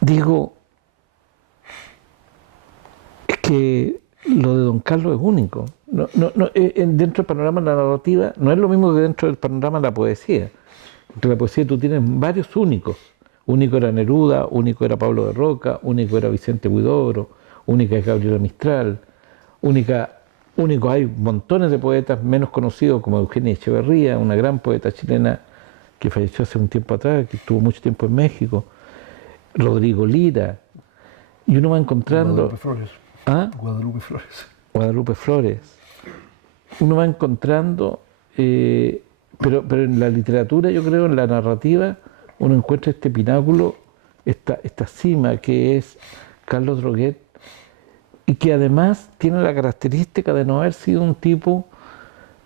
digo, es que lo de Don Carlos es único. Dentro del panorama de la narrativa no es lo mismo que dentro del panorama de la poesía. Entre la poesía tú tienes varios únicos. Único era Neruda, único era Pablo de Roca, único era Vicente Huidobro, única es Gabriela Mistral, únicos hay montones de poetas menos conocidos como Eugenia Echeverría, una gran poeta chilena que falleció hace un tiempo atrás, que estuvo mucho tiempo en México, Rodrigo Lira, y uno va encontrando... Guadalupe Flores. Guadalupe Flores. Guadalupe Flores. Uno va encontrando, pero en la literatura, yo creo, en la narrativa, uno encuentra este pináculo, esta cima que es Carlos Droguet, y que además tiene la característica de no haber sido un tipo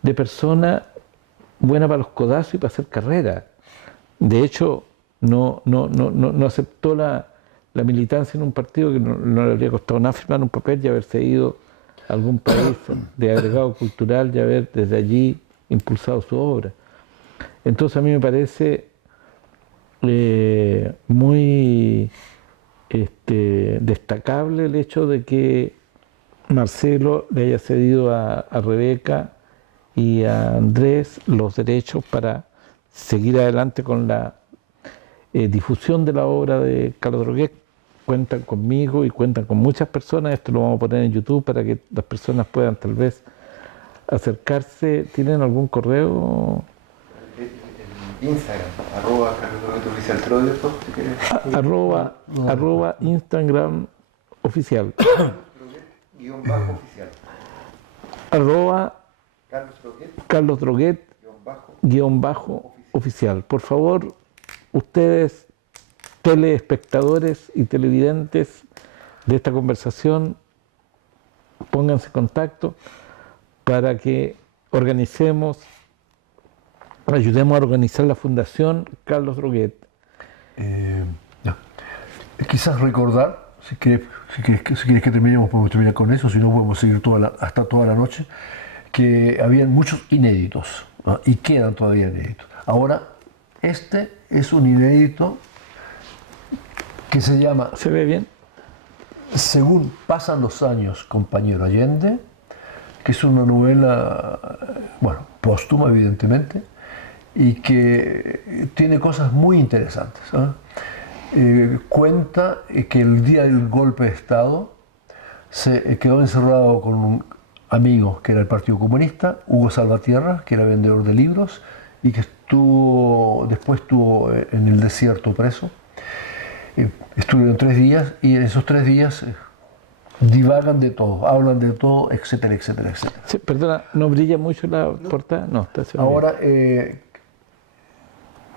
de persona buena para los codazos y para hacer carrera. De hecho, no aceptó la la militancia en un partido que no le habría costado nada firmar un papel y haberse ido a algún país de agregado cultural y haber desde allí impulsado su obra. Entonces a mí me parece muy destacable el hecho de que Marcelo le haya cedido a Rebeca y a Andrés los derechos para seguir adelante con la difusión de la obra de Carlos Droguet. Cuentan conmigo y cuentan con muchas personas. Esto lo vamos a poner en YouTube para que las personas puedan tal vez acercarse. ¿Tienen algún correo? Instagram, @CarlosDroguet Oficial. Te lo doy después, si quieres. Arroba Instagram oficial. _oficial. Arroba Carlos Droguet, _oficial. Por favor, ustedes, telespectadores y televidentes de esta conversación, pónganse en contacto para que ayudemos a organizar la Fundación Carlos Droguet. Quizás recordar, si quieres que terminemos, podemos terminar con eso, si no podemos seguir hasta toda la noche, que habían muchos inéditos, ¿no? Y quedan todavía inéditos. Ahora, este es un inédito que se llama ¿Se ve bien? Según pasan los años, compañero Allende, que es una novela, bueno, póstuma evidentemente, y que tiene cosas muy interesantes, ¿eh? Cuenta que el día del golpe de Estado se quedó encerrado con un amigo que era el Partido Comunista, Hugo Salvatierra, que era vendedor de libros y que después estuvo en el desierto preso. Estuvieron 3 días y en esos 3 días divagan de todo, hablan de todo, etcétera, etcétera, etcétera. Sí, perdona, ¿no brilla mucho la portada? No, está bien. Ahora, en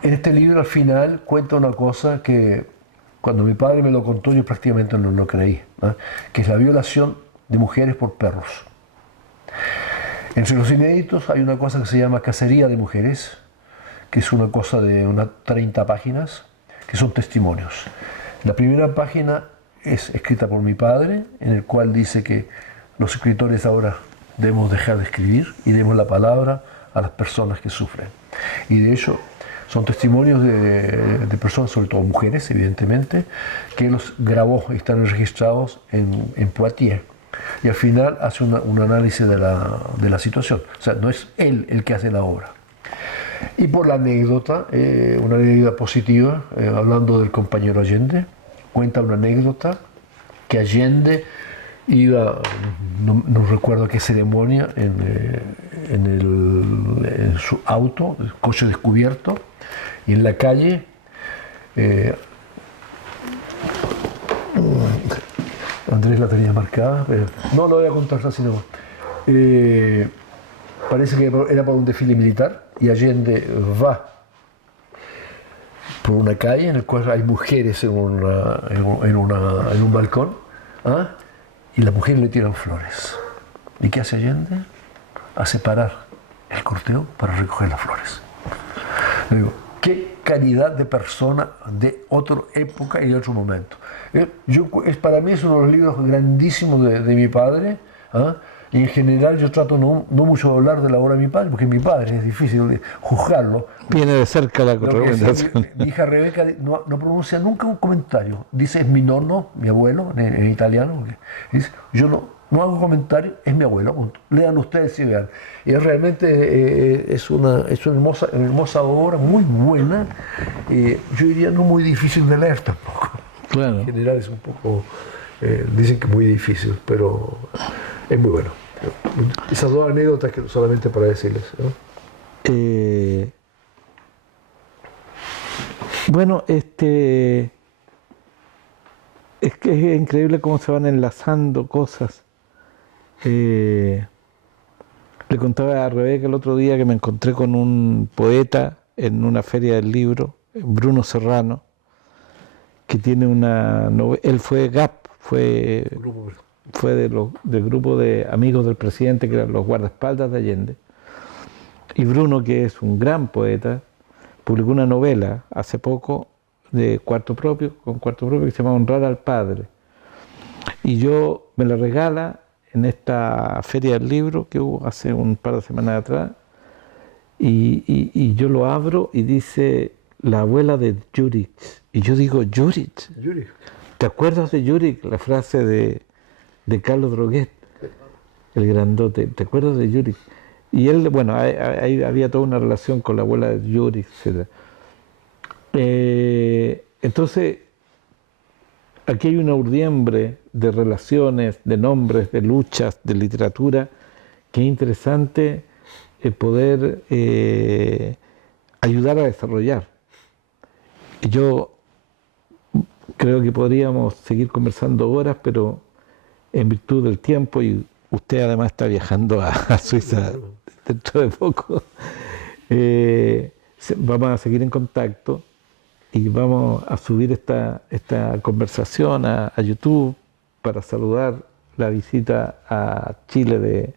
este libro al final cuenta una cosa que cuando mi padre me lo contó yo prácticamente no lo creí, ¿eh? Que es la violación de mujeres por perros. Entre los inéditos hay una cosa que se llama Cacería de Mujeres, que es una cosa de unas 30 páginas, que son testimonios. La primera página es escrita por mi padre, en el cual dice que los escritores ahora debemos dejar de escribir y demos la palabra a las personas que sufren. Y de hecho son testimonios de personas, sobre todo mujeres, evidentemente, que los grabó y están registrados en Poitiers. Y al final hace un análisis de la situación. O sea, no es él el que hace la obra. Y por la anécdota, una anécdota positiva, hablando del compañero Allende, cuenta una anécdota que Allende iba, no recuerdo qué ceremonia, en su auto, el coche descubierto, y en la calle Andrés la tenía marcada, pero no lo voy a contar así nomás. Parece que era para un desfile militar y Allende va por una calle en la cual hay mujeres en un balcón, ¿ah? Y las mujeres le tiran flores. ¿Y qué hace Allende? Hace parar el corteo para recoger las flores. Le digo, qué calidad de persona de otra época y de otro momento. Para mí es uno de los libros grandísimos de mi padre, ¿ah? Y en general yo trato no mucho de hablar de la obra de mi padre, porque mi padre es difícil de juzgarlo. Viene de cerca la recomendación. Mi hija Rebeca no pronuncia nunca un comentario. Dice, es mi nonno, mi abuelo, en italiano. Dice, yo no hago comentario, es mi abuelo. Punto. Lean ustedes y vean. Y realmente es una hermosa obra, muy buena. Yo diría no muy difícil de leer tampoco. Claro. En general es un poco, dicen que muy difícil, pero es muy bueno. Esas 2 anécdotas que solamente para decirles, ¿no? Bueno, es que es increíble cómo se van enlazando cosas. Le contaba a Rebeca el otro día que me encontré con un poeta en una feria del libro, Bruno Serrano, que tiene una novela. Él fue GAP, fue del grupo de amigos del presidente, que eran los guardaespaldas de Allende. Y Bruno, que es un gran poeta, publicó una novela hace poco, de cuarto propio, con cuarto propio, que se llama Honrar al Padre. Y yo me la regala en esta feria del libro que hubo hace un par de semanas atrás, y yo lo abro y dice la abuela de Jurich. Y yo digo, Jurich. ¿Te acuerdas de Jurich? La frase de Carlos Droguet, el grandote. ¿Te acuerdas de Jurich? Y él, bueno, ahí había toda una relación con la abuela de Jurich, etc. Entonces, aquí hay una urdiembre de relaciones, de nombres, de luchas, de literatura, que es interesante poder ayudar a desarrollar. Yo creo que podríamos seguir conversando horas, pero en virtud del tiempo, y usted además está viajando a Suiza dentro de poco, vamos a seguir en contacto y vamos a subir esta conversación a YouTube para saludar la visita a Chile de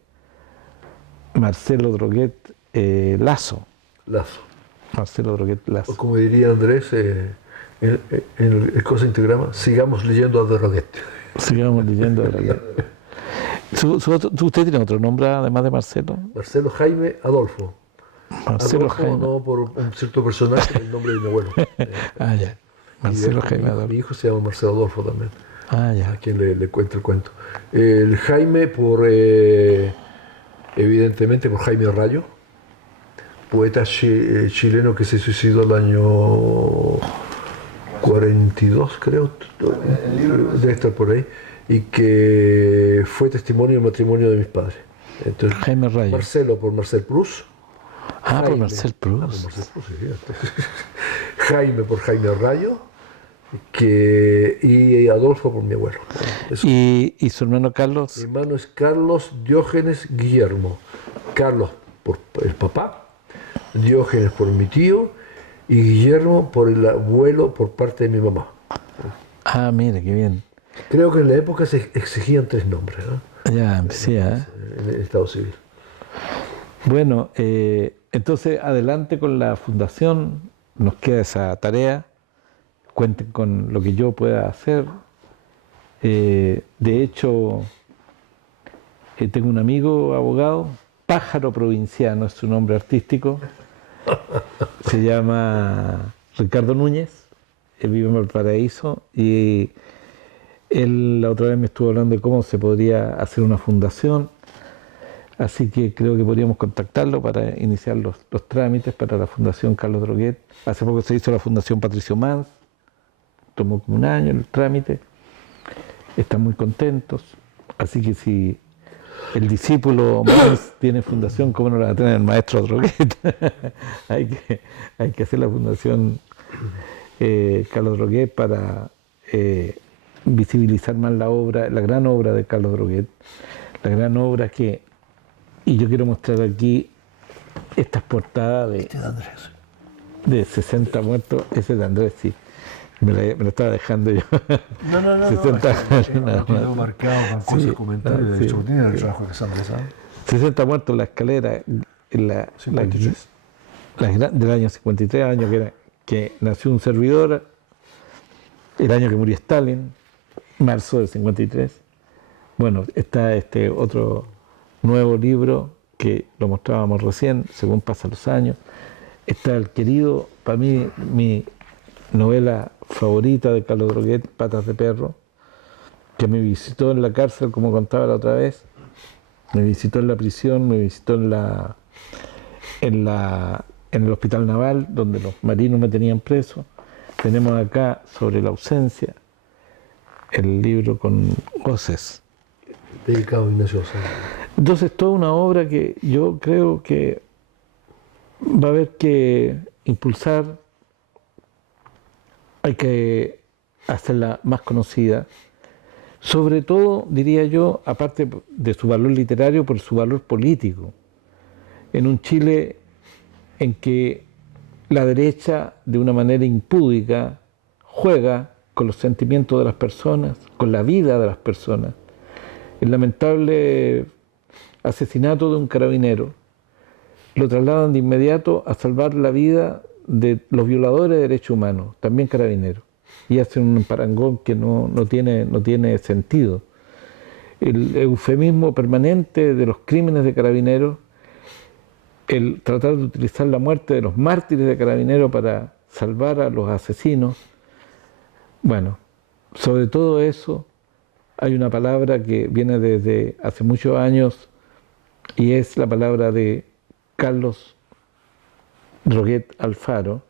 Marcelo Droguet Lazo. Marcelo Droguet Lazo. O como diría Andrés en el Cosa Integrama, sigamos leyendo a Droguet. Sigamos leyendo a Droguet. ¿Usted tiene otro nombre además de Marcelo? Marcelo Jaime Adolfo. Marcelo Adolfo, Jaime. no por un cierto personaje, el nombre de mi abuelo. Ya. Marcelo Jaime Adolfo. Mi hijo se llama Marcelo Adolfo también. Ya. A quien le cuento el cuento. El Jaime evidentemente por Jaime Rayo, poeta chileno que se suicidó el año 42, creo, debe estar por ahí, y que fue testimonio del matrimonio de mis padres. Entonces, Jaime Rayo. Marcelo por Marcel Proust. Jaime, por Marcel Proust. Por Marcel Proust, sí, Jaime por Jaime Rayo, y Adolfo por mi abuelo. ¿Y su hermano Carlos? Mi hermano es Carlos Diógenes Guillermo. Carlos por el papá, Diógenes por mi tío y Guillermo por el abuelo por parte de mi mamá. Mire, qué bien. Creo que en la época se exigían 3 nombres, ¿no? Ya, sí, En el Estado Civil. Bueno, entonces adelante con la fundación, nos queda esa tarea, cuenten con lo que yo pueda hacer. De hecho, tengo un amigo abogado, Pájaro Provinciano es su nombre artístico, se llama Ricardo Núñez, él vive en Valparaíso, y él la otra vez me estuvo hablando de cómo se podría hacer una fundación. Así que creo que podríamos contactarlo para iniciar los trámites para la Fundación Carlos Droguet. Hace poco se hizo la Fundación Patricio Mans, tomó como un año el trámite, están muy contentos. Así que si el discípulo Mans tiene fundación, ¿cómo no la va a tener el maestro Droguet? hay que hacer la Fundación Carlos Droguet para visibilizar más la obra, la gran obra de Carlos Droguet, la gran obra que... Y yo quiero mostrar aquí estas portadas de 60 muertos. Ese de Andrés, sí. Me lo estaba dejando yo. No. 60 quedó marcado con cosas, sí, comentarios de Chautín en el trabajo que se han pasado. 60 muertos en la escalera del año 53, año que nació un servidor, el año que murió Stalin, marzo del 53. Bueno, está este otro nuevo libro que lo mostrábamos recién, según pasan los años. Está el querido, para mí, mi novela favorita de Carlos Droguet, Patas de Perro, que me visitó en la cárcel, como contaba la otra vez, me visitó en la prisión, me visitó en el hospital naval, donde los marinos me tenían preso. Tenemos acá, sobre la ausencia, el libro con voces. Dedicado a Ignacio Orsay. Entonces, toda una obra que yo creo que va a haber que impulsar, hay que hacerla más conocida, sobre todo, diría yo, aparte de su valor literario, por su valor político. En un Chile en que la derecha, de una manera impúdica, juega con los sentimientos de las personas, con la vida de las personas. El lamentable asesinato de un carabinero lo trasladan de inmediato a salvar la vida de los violadores de derechos humanos, también carabineros, y hacen un parangón que no tiene sentido. El eufemismo permanente de los crímenes de carabineros, el tratar de utilizar la muerte de los mártires de carabineros para salvar a los asesinos. Bueno, sobre todo eso hay una palabra que viene desde hace muchos años y es la palabra de Carlos Droguet Alfaro,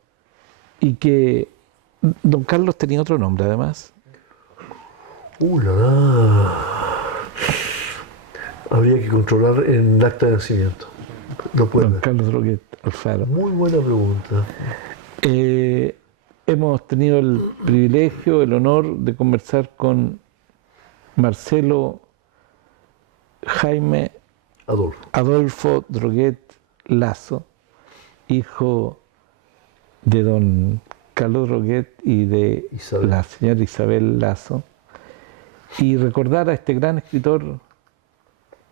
y que don Carlos tenía otro nombre además. La, la. Habría que controlar en el acta de nacimiento. No puede. Don Carlos Droguet Alfaro. Muy buena pregunta. Hemos tenido el privilegio, el honor de conversar con Marcelo Jaime Adolfo Droguet Lazo, hijo de don Carlos Droguet y de la señora Isabel Lazo, y recordar a este gran escritor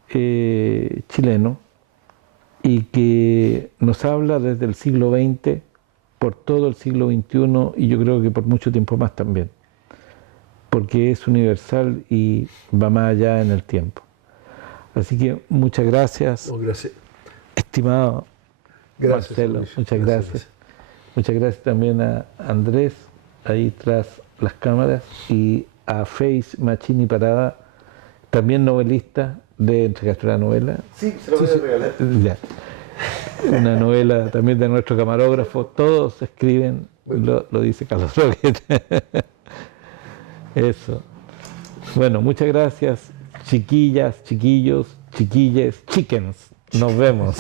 chileno y que nos habla desde el siglo XX por todo el siglo XXI y yo creo que por mucho tiempo más también, porque es universal y va más allá en el tiempo. Así que muchas gracias, estimado Marcelo, Luis. muchas gracias. Muchas gracias también a Andrés, ahí tras las cámaras, y a Face Machini Parada, también novelista, de entregaste una novela. Sí, se lo voy a regalar. Ya. Una novela también de nuestro camarógrafo, todos escriben, lo dice Carlos Droguet. Eso. Bueno, muchas gracias, chiquillas, chiquillos, chiquilles, chickens. Nos vemos.